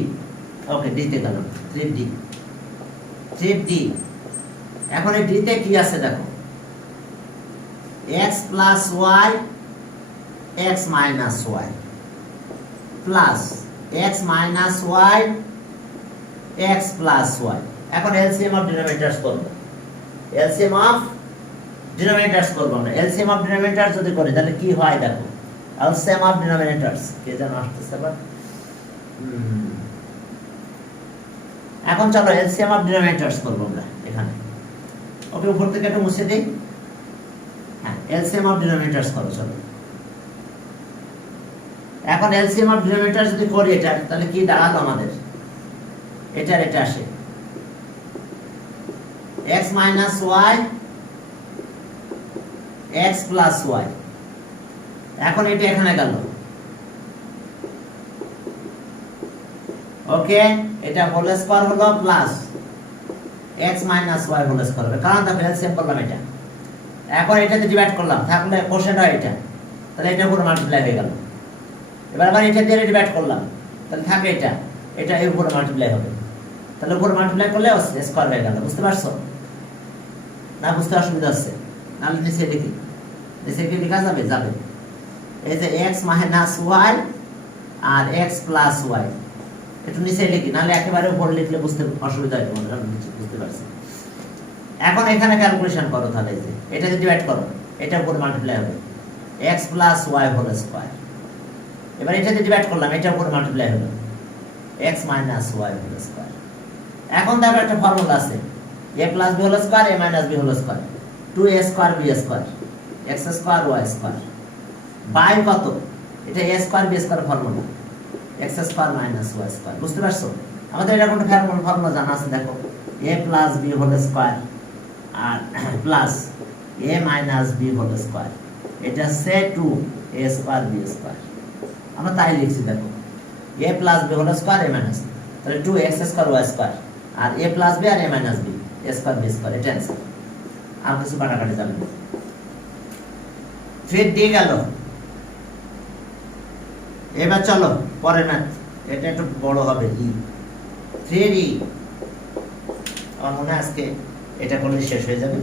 ওকে ডি তে গেল 3D 3D। এখন এই ডি তে কি আছে দেখো, x plus y x minus y plus x minus y x plus y। এখন এলসিএম অফ ডিনোমিনেটরস করব, এলসিএম অফ ডিনোমিনেটরস করব আমরা। এলসিএম অফ ডিনোমিনেটরস যদি করি তাহলে কি হয় দেখো, এলসিএম অফ ডিনোমিনেটরস কে যেন আসতেছে আবার। এখন চলো এলসিএম অফ ডিনোমিনেটরস করব আমরা এখানে। ওকে উপর থেকে একটু মুছে দেই। হ্যাঁ এলসিএম অফ ডিনোমিনেটরস করো চলো। এখন এলসিএম অফ ডিনোমিনেটরস যদি করি এটা, তাহলে কি দাঁড়ালো আমাদের, এটা এটা আসে x minus y x plus y। এখন এটা এখানে গেল, ওকে এটা হোল স্কয়ার হলো plus x minus y whole square হবে, কারণ দেখো এলসিএম করলাম এটা। এখন এটাতে ডিভাইড করলাম, থাকলে কোশ্চেন হয় এটা, তাহলে এটা পুরো মাল্টিপ্লাই হয়ে গেল। এবার আবার এটা দিয়ে ডিভাইড করলাম, তাহলে থাকে এটা, এটা এর উপরে মাল্টিপ্লাই হবে, তাহলে উপরে মাল্টিপ্লাই করলে স্কয়ার হয়ে গেল। বুঝতে পারছো না? বুঝতে অসুবিধা হচ্ছে? নাহলে নিচে লিখি, নিচে কি লেখা যাবে? যাবে। এই যে x মাইনাস y আর x প্লাস y, একটু নিচে লিখি, নাহলে একেবারে উপরে লিখলে বুঝতে অসুবিধা হয় তোমাদের। আমি বুঝতে পারছি। এখন এখানে ক্যালকুলেশন করো, তাহলে এই যে এটা যদি ডিভাইড করো, এটা উপরে মাল্টিপ্লাই হবে x plus y whole square. এবার এটা দিয়ে ডিভাইড করলাম, এটা উপরে মাল্টিপ্লাই হলো x minus y whole square. এখন দেখো একটা ফর্মুলা আছে, a plus b whole square a minus b whole square 2a square b square x square y square by কত, এটা a square b square formula x square minus y square. বুঝতে পারছো? আমাদের এরকম একটা ফর্মুলা জানা আছে দেখো, a plus b whole square আর plus a minus b whole square, এটা সে 2a স্কয়ার b স্কয়ার। আমরা তাই লিখছি দেখো, a plus b whole square a minus, তাহলে 2x স্কয়ার y স্কয়ার আর a প্লাস b আর a minus b a square b square, এটা आंसर। আর কিছু কাটাকাটি যাবে না। ফির দিয়ে গেল। এবার চলো পরের ম্যাথ, এটা একটু বড় হবে ই 3d। আমার মনে হয় আজকে এটা করলে শেষ হয়ে যাবে,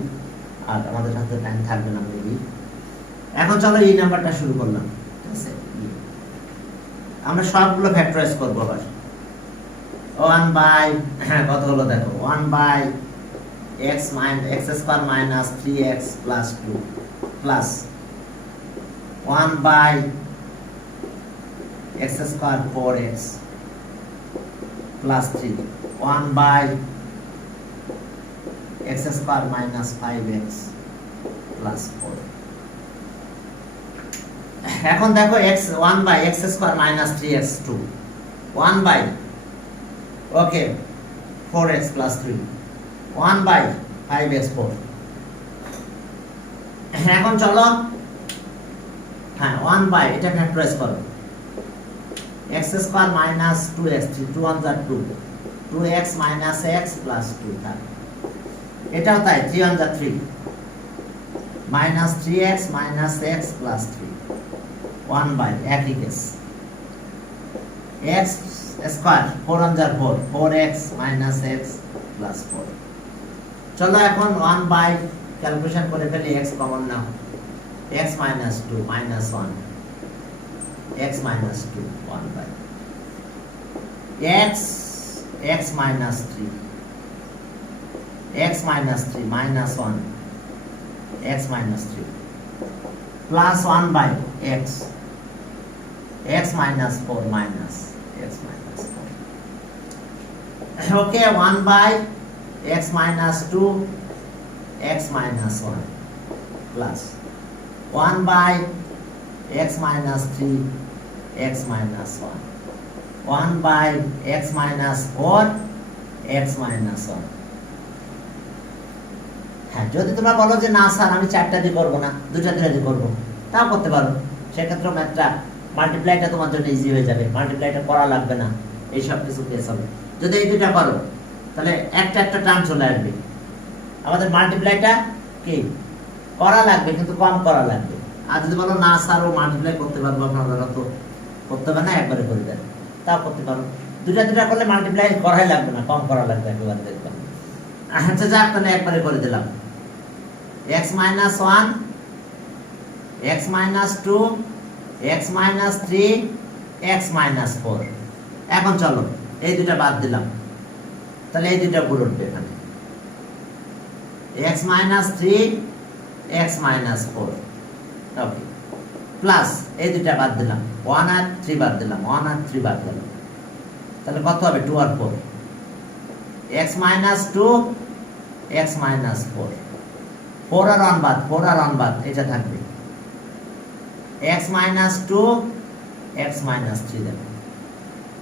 আর আমাদের হাতে টাইম থাকবে না মেবি। এখন চলো এই নাম্বারটা শুরু করলাম, ঠিক আছে? আমরা সবগুলো ফ্যাক্টরাইজ করব আবার। 1 বাই কত হলো দেখো, 1 by x square minus 3x plus 2 plus 1 by x square 4x plus 3 1 by x square minus 5x plus 4। এখন দেখো x 1 by x square minus 3x 2 1 by okay 4x plus 3 1 by 5x 4। এখন চলো হ্যাঁ 1 by এটা factorise করো, x square minus 2x 2 1 যা 2 2x minus x plus 2 থাকে, এটাও তাই 3 1 যা 3 minus 3x minus x plus 3 1 by একই কেস x স্কয়ার 4 1 যা 4 4x মাইনাস x প্লাস 4। চলো এখন 1 বাই ক্যালকুলেশন করে ফেলি, x common now, x minus 2 minus 1 x minus 2 1 by x minus 3 x minus 3 minus 1 x minus 3 plus 1 by x minus 4 minus x minus 4. Okay, 1 by x minus 2 x minus 1 plus 1 by x minus 3 x minus 1 1 by x minus 4 x minus 1। হ্যাঁ যদি তোমরা বলো যে না sir আমি 4টা দিয়ে করবো না 2টা দিয়ে করবো, তাও করতে পারো। সেক্ষেত্রে ম্যাথটা মাল্টিপ্লাইটা তোমার জন্য ইজি হয়ে যাবে, মাল্টিপ্লাইটা করা লাগবে না, এই সব কিছু কেস হবে। যদি এই 2টা করো তাহলে একটা টার্ম চলে আসবে। আমাদের মাল্টিপ্লাইটা কি করা লাগবে, কিন্তু কম করা লাগবে। আর যদি বলো না স্যার ও মাল্টিপ্লাই করতে পারবো, আপনারা তো করতে হবে না, একবারে করে দেন, তাও করতে পারো। দুটা করলে মাল্টিপ্লাই করাই লাগবে না, কম করা লাগবে একেবারে, দেখবেন। আচ্ছা যাক, তাহলে একবারে করে দিলাম। x minus 1, x minus 2, x minus 3, x minus 4। এখন চলো এই দুটা বাদ দিলাম, তাহলে এই দুটা পুরো উঠবে এখানে, x minus 3, x minus 4। ওকে, প্লাস এই দুটা বাদ দিলাম, 1 আর 3 বাদ দিলাম, 1 আর 3 বাদ দিলাম, তাহলে কত হবে 2 আর 4, x minus 2, x minus 4। 4 আর 1 বাদ, 4 আর 1 বাদ, এটা থাকবে x minus 2, x minus 3 দেবে।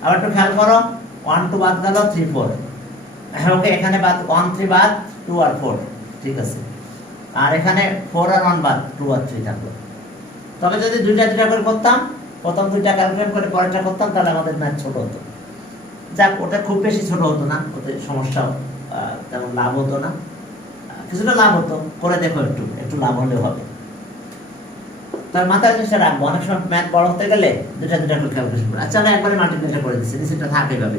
আবার একটু খেয়াল করো, 1 2 বাদ গেল, 3 4। ওকে, এখানে বাদ 1 3 বাদ, 2 আর 4, ঠিক আছে। আর এখানে 4 আর 1 বাদ, 2 আর 3 থাকলো। তবে যদি দুইটা করে করতাম, প্রথম দুইটা ক্যালকুলেট করে পরেরটা করতাম, তাহলে আমাদের ম্যাথ ছোট হতো। যাক, ওটা খুব বেশি ছোট হতো না, ওতে সমস্যা তেমন লাভ হতো না, কিছুটা লাভ হতো, করে দেখো, একটু লাভ হলেও হবে। তার মাথায় জিনিসটা রাখবো, অনেক সময় ম্যাথ বড় হতে গেলে দুটা করে ক্যালকুলেশন করে। আচ্ছা, আমি একবারে মাল্টিপ্লাইটা করে দিচ্ছি, নিচেটা থাকে এইভাবে,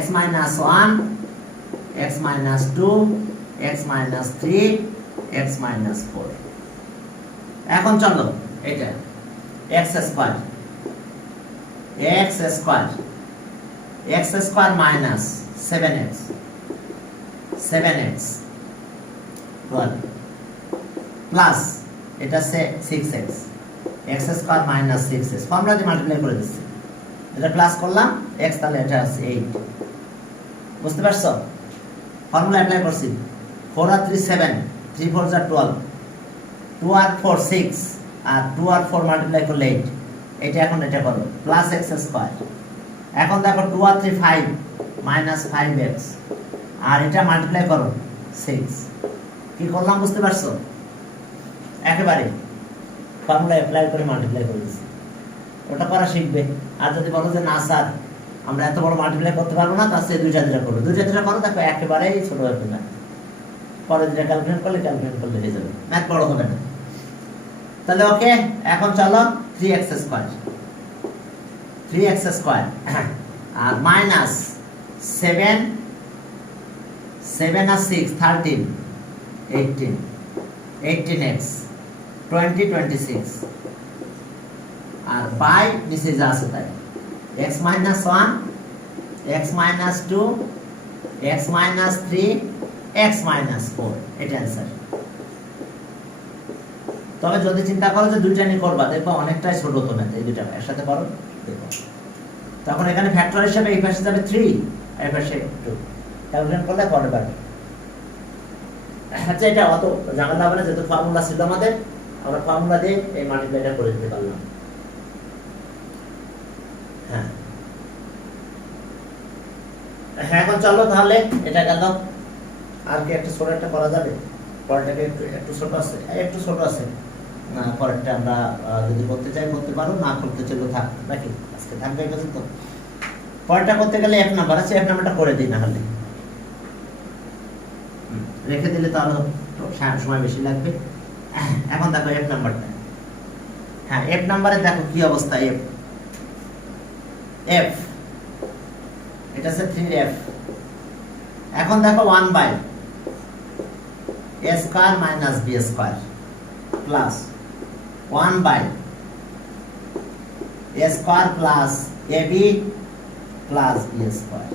x minus 1, x minus 2, x minus 3, x minus 4। এখন চলো এটা x square, x square minus 7x 12 plus এটা 6x, x square minus 6x, formula দিয়ে মাল্টিপ্লাই করে দিচ্ছি, এটা প্লাস করলাম x, তাহলে এটা আছে 8। বুঝতে পারছো? ফর্মুলা অ্যাপ্লাই করছি, 4 আর 3 7, 3 4 যা 12, 2 আর 4 6, আর 2 আর 4 মাল্টিপ্লাই করলে 8। এটা এখন এটা করো, প্লাস x স্কয়ার। এখন দেখো 2 আর 3 5, মাইনাস 5x, আর এটা মাল্টিপ্লাই করো 6। কি করলাম বুঝতে পারছো? একেবারে ফর্মুলা অ্যাপ্লাই করে মাল্টিপ্লাই করে দিচ্ছি, ওটা করা শিখবে। আর যদি বলো যে না স্যার আমরা এত বড় মাল্টিপ্লাই করতে পারবো না, তার চেয়ে দুইটা করো, করো, দেখো একেবারেই ছোট হবে না, পরে দুইটা ক্যালকুলেট করলে হয়ে যাবে, ম্যাথ বড় হবে না। তাহলে ওকে, এখন চলো 3x স্কয়ার আর মাইনাস 7 আর 6 13, 18x 20 26, আর বাই নিচে যা আছে তাই, x minus 1, x minus 2, x minus 3, x minus 4। এটা অ্যান্সার। তবে যদি চিন্তা করো যে দুইটা নিয়ে করবা, দেখো অনেকটাই ছোট হতো না, এই দুইটা একসাথে করো, দেখো তখন এখানে ফ্যাক্টর হিসেবে এই পাশে যাবে 3, এই পাশে 2, ক্যালকুলেট করলে পরে পাবে। আচ্ছা, এটা অত ঝামেলা হবে না, যেহেতু ফর্মুলা ছিল আমাদের, আমরা ফর্মুলা দিয়ে এই মাল্টিপ্লাইটা করে দিতে পারলাম। হ্যাঁ, এখন চলো তাহলে এটা গেল। আর কি একটা ছোট একটা করা যাবে? পরেরটাকে একটু ছোট আছে, না পরেরটা আমরা যদি করতে চাই করতে পারো, না করতে চাইলেও থাক, নাকি আজকে থাকবে এই পর্যন্ত। পরেরটা করতে গেলে 1 নাম্বার আছে, 1 নাম্বারটা করে দিই, না হলে রেখে দিলে তো আরো সময় বেশি লাগবে। এখন দেখো 1 নাম্বারটা, হ্যাঁ 1 নাম্বারে দেখো কি অবস্থা। f এটা আছে 3f। এখন দেখো 1 by a square minus b square plus 1 by a square plus ab plus b square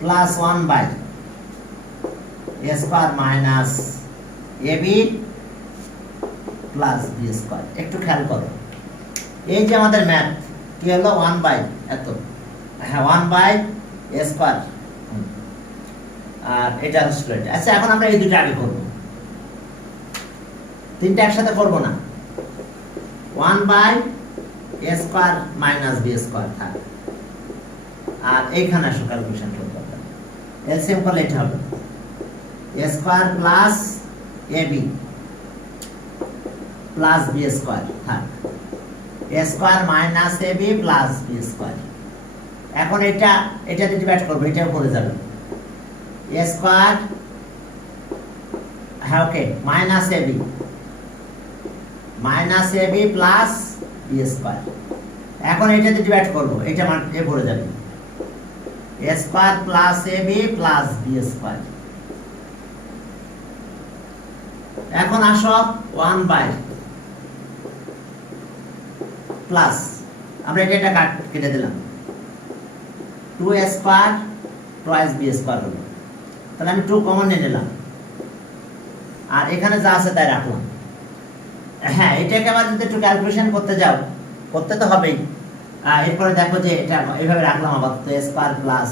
plus 1 by a square minus ab plus b square. একটু খেয়াল করো, এই যে আমাদের ম্যাথ কি হলো, 1 বাই এত, হ্যাঁ 1 বাই a স্কয়ার, আর এটা হচ্ছে এটা। আচ্ছা, এখন আমরা এই দুটো আগে করব, তিনটা একসাথে করব না। 1 by a square minus b square থাকে, আর এইখানে আসো ক্যালকুলেশন করতে হবে, এলসিএম করলে এটা হবে a square plus ab plus b square থাকে, a square minus ab plus b square. এখন এটা ডিভাইড করব, এটা উপরে যাবে, a স্কয়ার, হ্যাঁ okay minus ab plus B square. এখন এটাতে ডিভাইড করবো, এটা এ পড়ে যাবে a square plus ab plus B square. এখন আসো 1 বাই প্লাস আমরা এটা কেটে দিলাম 2 স্কয়ার টুয়াইস বি স্কয়ার হলো। তাহলে আমি 2 কমন নিয়ে নিলাম আর এখানে যা আছে তাই রাখলাম। হ্যাঁ এটাকে আবার যদি একটু ক্যালকুলেশন করতে যাও, করতে তো হবেই। এরপরে দেখো যে এটা এইভাবে রাখলাম আবার তো square plus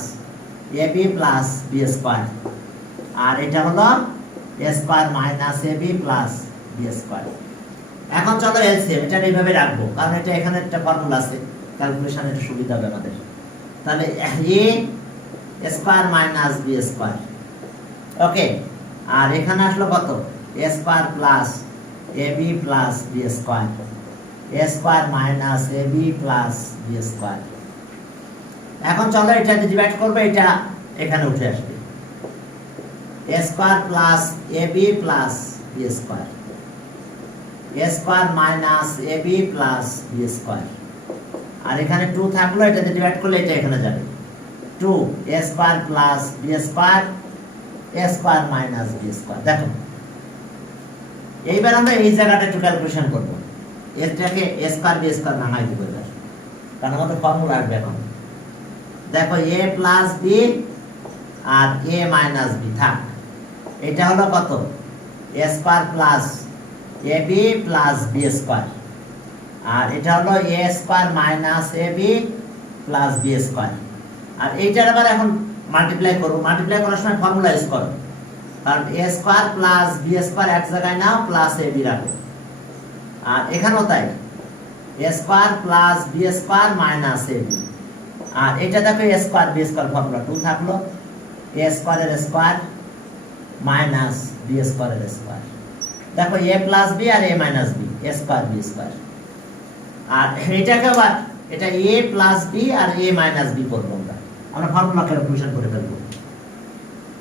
ab plus B square, আর এটা হলো square minus ab plus B square. এখন চলো এলসিএম এটা এইভাবে রাখবো, কারণ এটা এখানে একটা ফর্মুলা আছে, ক্যালকুলেশন এটা সুবিধা হবে আমাদের। তাহলে a square minus b square, okay. আর এখানে আসলো কত a square plus ab plus B square, a square minus ab plus B square. এখন চলো এটা ডিভাইড করবো, এটা এখানে উঠে আসবে a square plus ab plus B square, a square minus ab plus B square. আর এখানে 2 থাকলো, এটাতে ডিভাইড করলে এটা এখানে যাবে 2 a square plus B square, a square minus b square. দেখো এইবার আমরা এই জায়গাটা একটু ক্যালকুলেশন করবো, এটাকে এ স্কয়ার বি স্কয়ার ভাঙাই দিব এবার, কারণ আমাদের ফর্মুলা আসবে এখন। দেখো এ প্লাস বি আর এ মাইনাস বি থাক, এটা হলো কত a square plus ab plus B square, আর এটা হলো a square minus ab plus B square. আর এইটার আবার এখন মাল্টিপ্লাই করব, মাল্টিপ্লাই করার সময় ফর্মুলা ইউজ করো, কারণ A square plus B square এক জায়গায় নাও প্লাস এবি রাখো। আর এখানেও তাই A square plus B square minus AB, আর এটা দেখো A square B square formula 2 থাকলো এ স্কয়ারের স্কয়ার মাইনাস বি স্কয়ারের স্কয়ার। দেখো এ প্লাস বি আর এ minus B, A square B square. আর এটাকে আবার এটা এ প্লাস বি আর এ মাইনাস বি করবো আমরা ফর্মুলা ক্যালকুলেশন করে ফেলবো।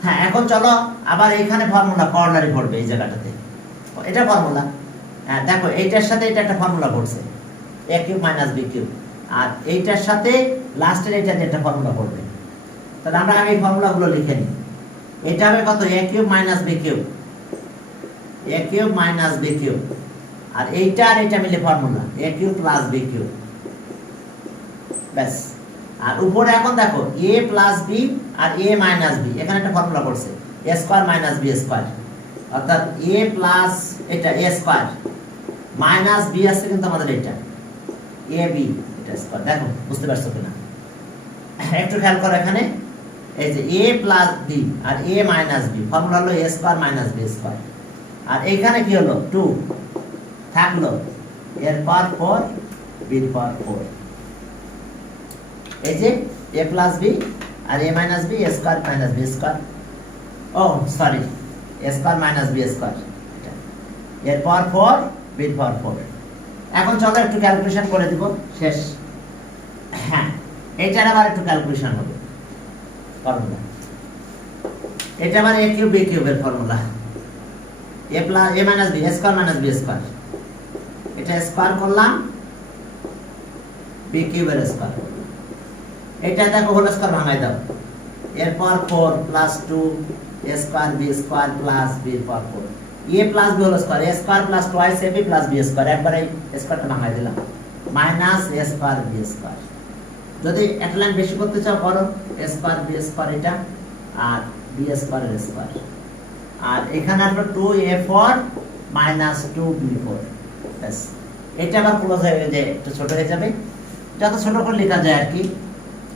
হ্যাঁ এখন চলো আবার এখানে ফর্মুলা কর্নারে পড়বে এই জায়গাটাতে, এটা ফর্মুলা। হ্যাঁ দেখো এইটার সাথে এটা একটা ফর্মুলা পড়ছে এ কিউব মাইনাস বি কিউব, আর এইটার সাথে লাস্টের এটা দিয়ে একটা ফর্মুলা পড়বে। তাহলে আমরা আগে এই ফর্মুলাগুলো লিখে নিই। এটা হবে কত এ কিউব মাইনাস বি কিউব, এ কিউব মাইনাস বি কিউব, আর এইটা আর এটা মিলে ফর্মুলা এ কিউব প্লাস বি কিউব, ব্যাস। আর উপরে এখন দেখো এ প্লাস বি আর এ মাইনাস বি, এখানে একটা ফর্মুলা পড়ছে এ স্কয়ার মাইনাস বি স্কয়ার, অর্থাৎ এ প্লাস এটা এ স্কয়ার মাইনাস বি আছে কিন্তু আমাদের এটা এ বি এটা স্কয়ার। দেখো বুঝতে পারছো কিনা একটু খেয়াল করো, এখানে এই যে এ প্লাস বি আর এ মাইনাস বি ফর্মুলা হলো a square minus b square, আর এইখানে কি হলো 2 থাকলো এর পাওয়ার 4 বির পাওয়ার 4। এই যে a প্লাস বি আর a minus b a square minus b square, oh sorry a square minus b square, এর পাওয়ার 4 বির পাওয়ার 4। এখন চলো একটু ক্যালকুলেশন করে দিব, শেষ। হ্যাঁ এটার আবার একটু ক্যালকুলেশন হবে ফর্মুলা, এটা আবার a কিউব b কিউবের formula a plus a minus b a square minus b square, এটা স্কয়ার করলাম b কিউবের স্কয়ার, এটা দেখো হোল স্কয়ার ভাঙাই দাও এরপর 4 plus 2 a square b square plus b এর power 4, a plus b whole square a square plus twice ab plus b square, একবারে স্কয়ারটা ভাঙাই দিলাম minus a square b square. যদি একটা লাইন বেশি করতে চাও করো a স্কয়ার b স্কয়ার এটা আর b স্কয়ার এর স্কয়ার, আর এখানে আসলে 2a4 মাইনাস 2b4, ব্যাস। এটা আবার ক্লোজ হয়ে যায়, একটু ছোট হয়ে যাবে, যত ছোট করে লেখা যায় আর কি,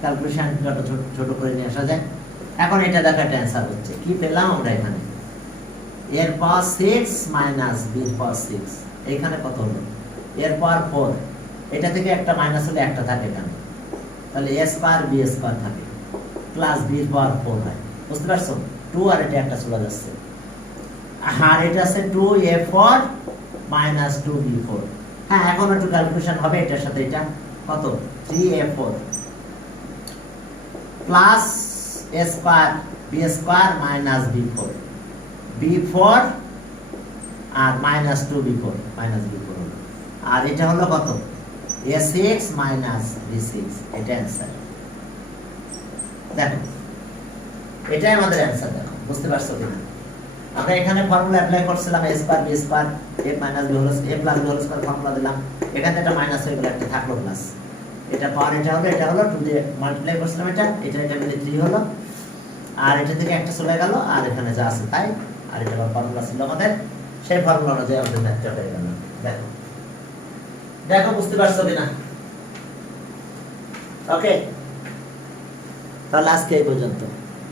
ক্যালকুলেশন যত ছোট করে নিয়ে আসা যায়। এখন এটা দেখা অ্যানসার হচ্ছে কি পেলাম আমরা এখানে এর পাওয়ার 6 মাইনাস b এর পাওয়ার 6, এখানে কত হলো এর পাওয়ার 4, এটা থেকে একটা মাইনাস হলে একটা থাকে এখানে, তাহলে a স্কয়ার b স্কয়ার থাকে প্লাস b এর পাওয়ার 4 হয়। বুঝতে পারছো 2 আর এটা একটা চলে যাচ্ছে, আর এটা আছে 2a4 মাইনাস 2b4। হ্যাঁ এখন একটু ক্যালকুলেশন হবে, এটার সাথে এটা কত 3a4 plus a square b square minus b4, b4 আর minus two b four minus b four হলো, আর এটা হলো কত a6 মাইনাস b6, এটা অ্যান্সার। দেখো এটাই আমাদের অ্যান্সার। দেখো বুঝতে পারছো কিনা? আমরা এখানে ফর্মুলা অ্যাপ্লাই করছিলাম a square b square a minus b whole a plus b whole square formula দিলাম, এখানে এটা মাইনাস হয়ে গেল, একটা থাকলো প্লাস, এটা পাওয়ার এটা হলো 2 দিয়ে মাল্টিপ্লাই করছিলাম, এটা মিলে 3 হলো, আর এটা থেকে একটা চলে গেল, আর এখানে যা আছে তাই, আর এটা ফর্মুলা ছিল আমাদের, সেই ফর্মুলা অনুযায়ী আমাদের ম্যাথটা হয়ে গেল। দেখো দেখো বুঝতে পারছো কিনা? ওকে, তাহলে আজকে এই পর্যন্ত।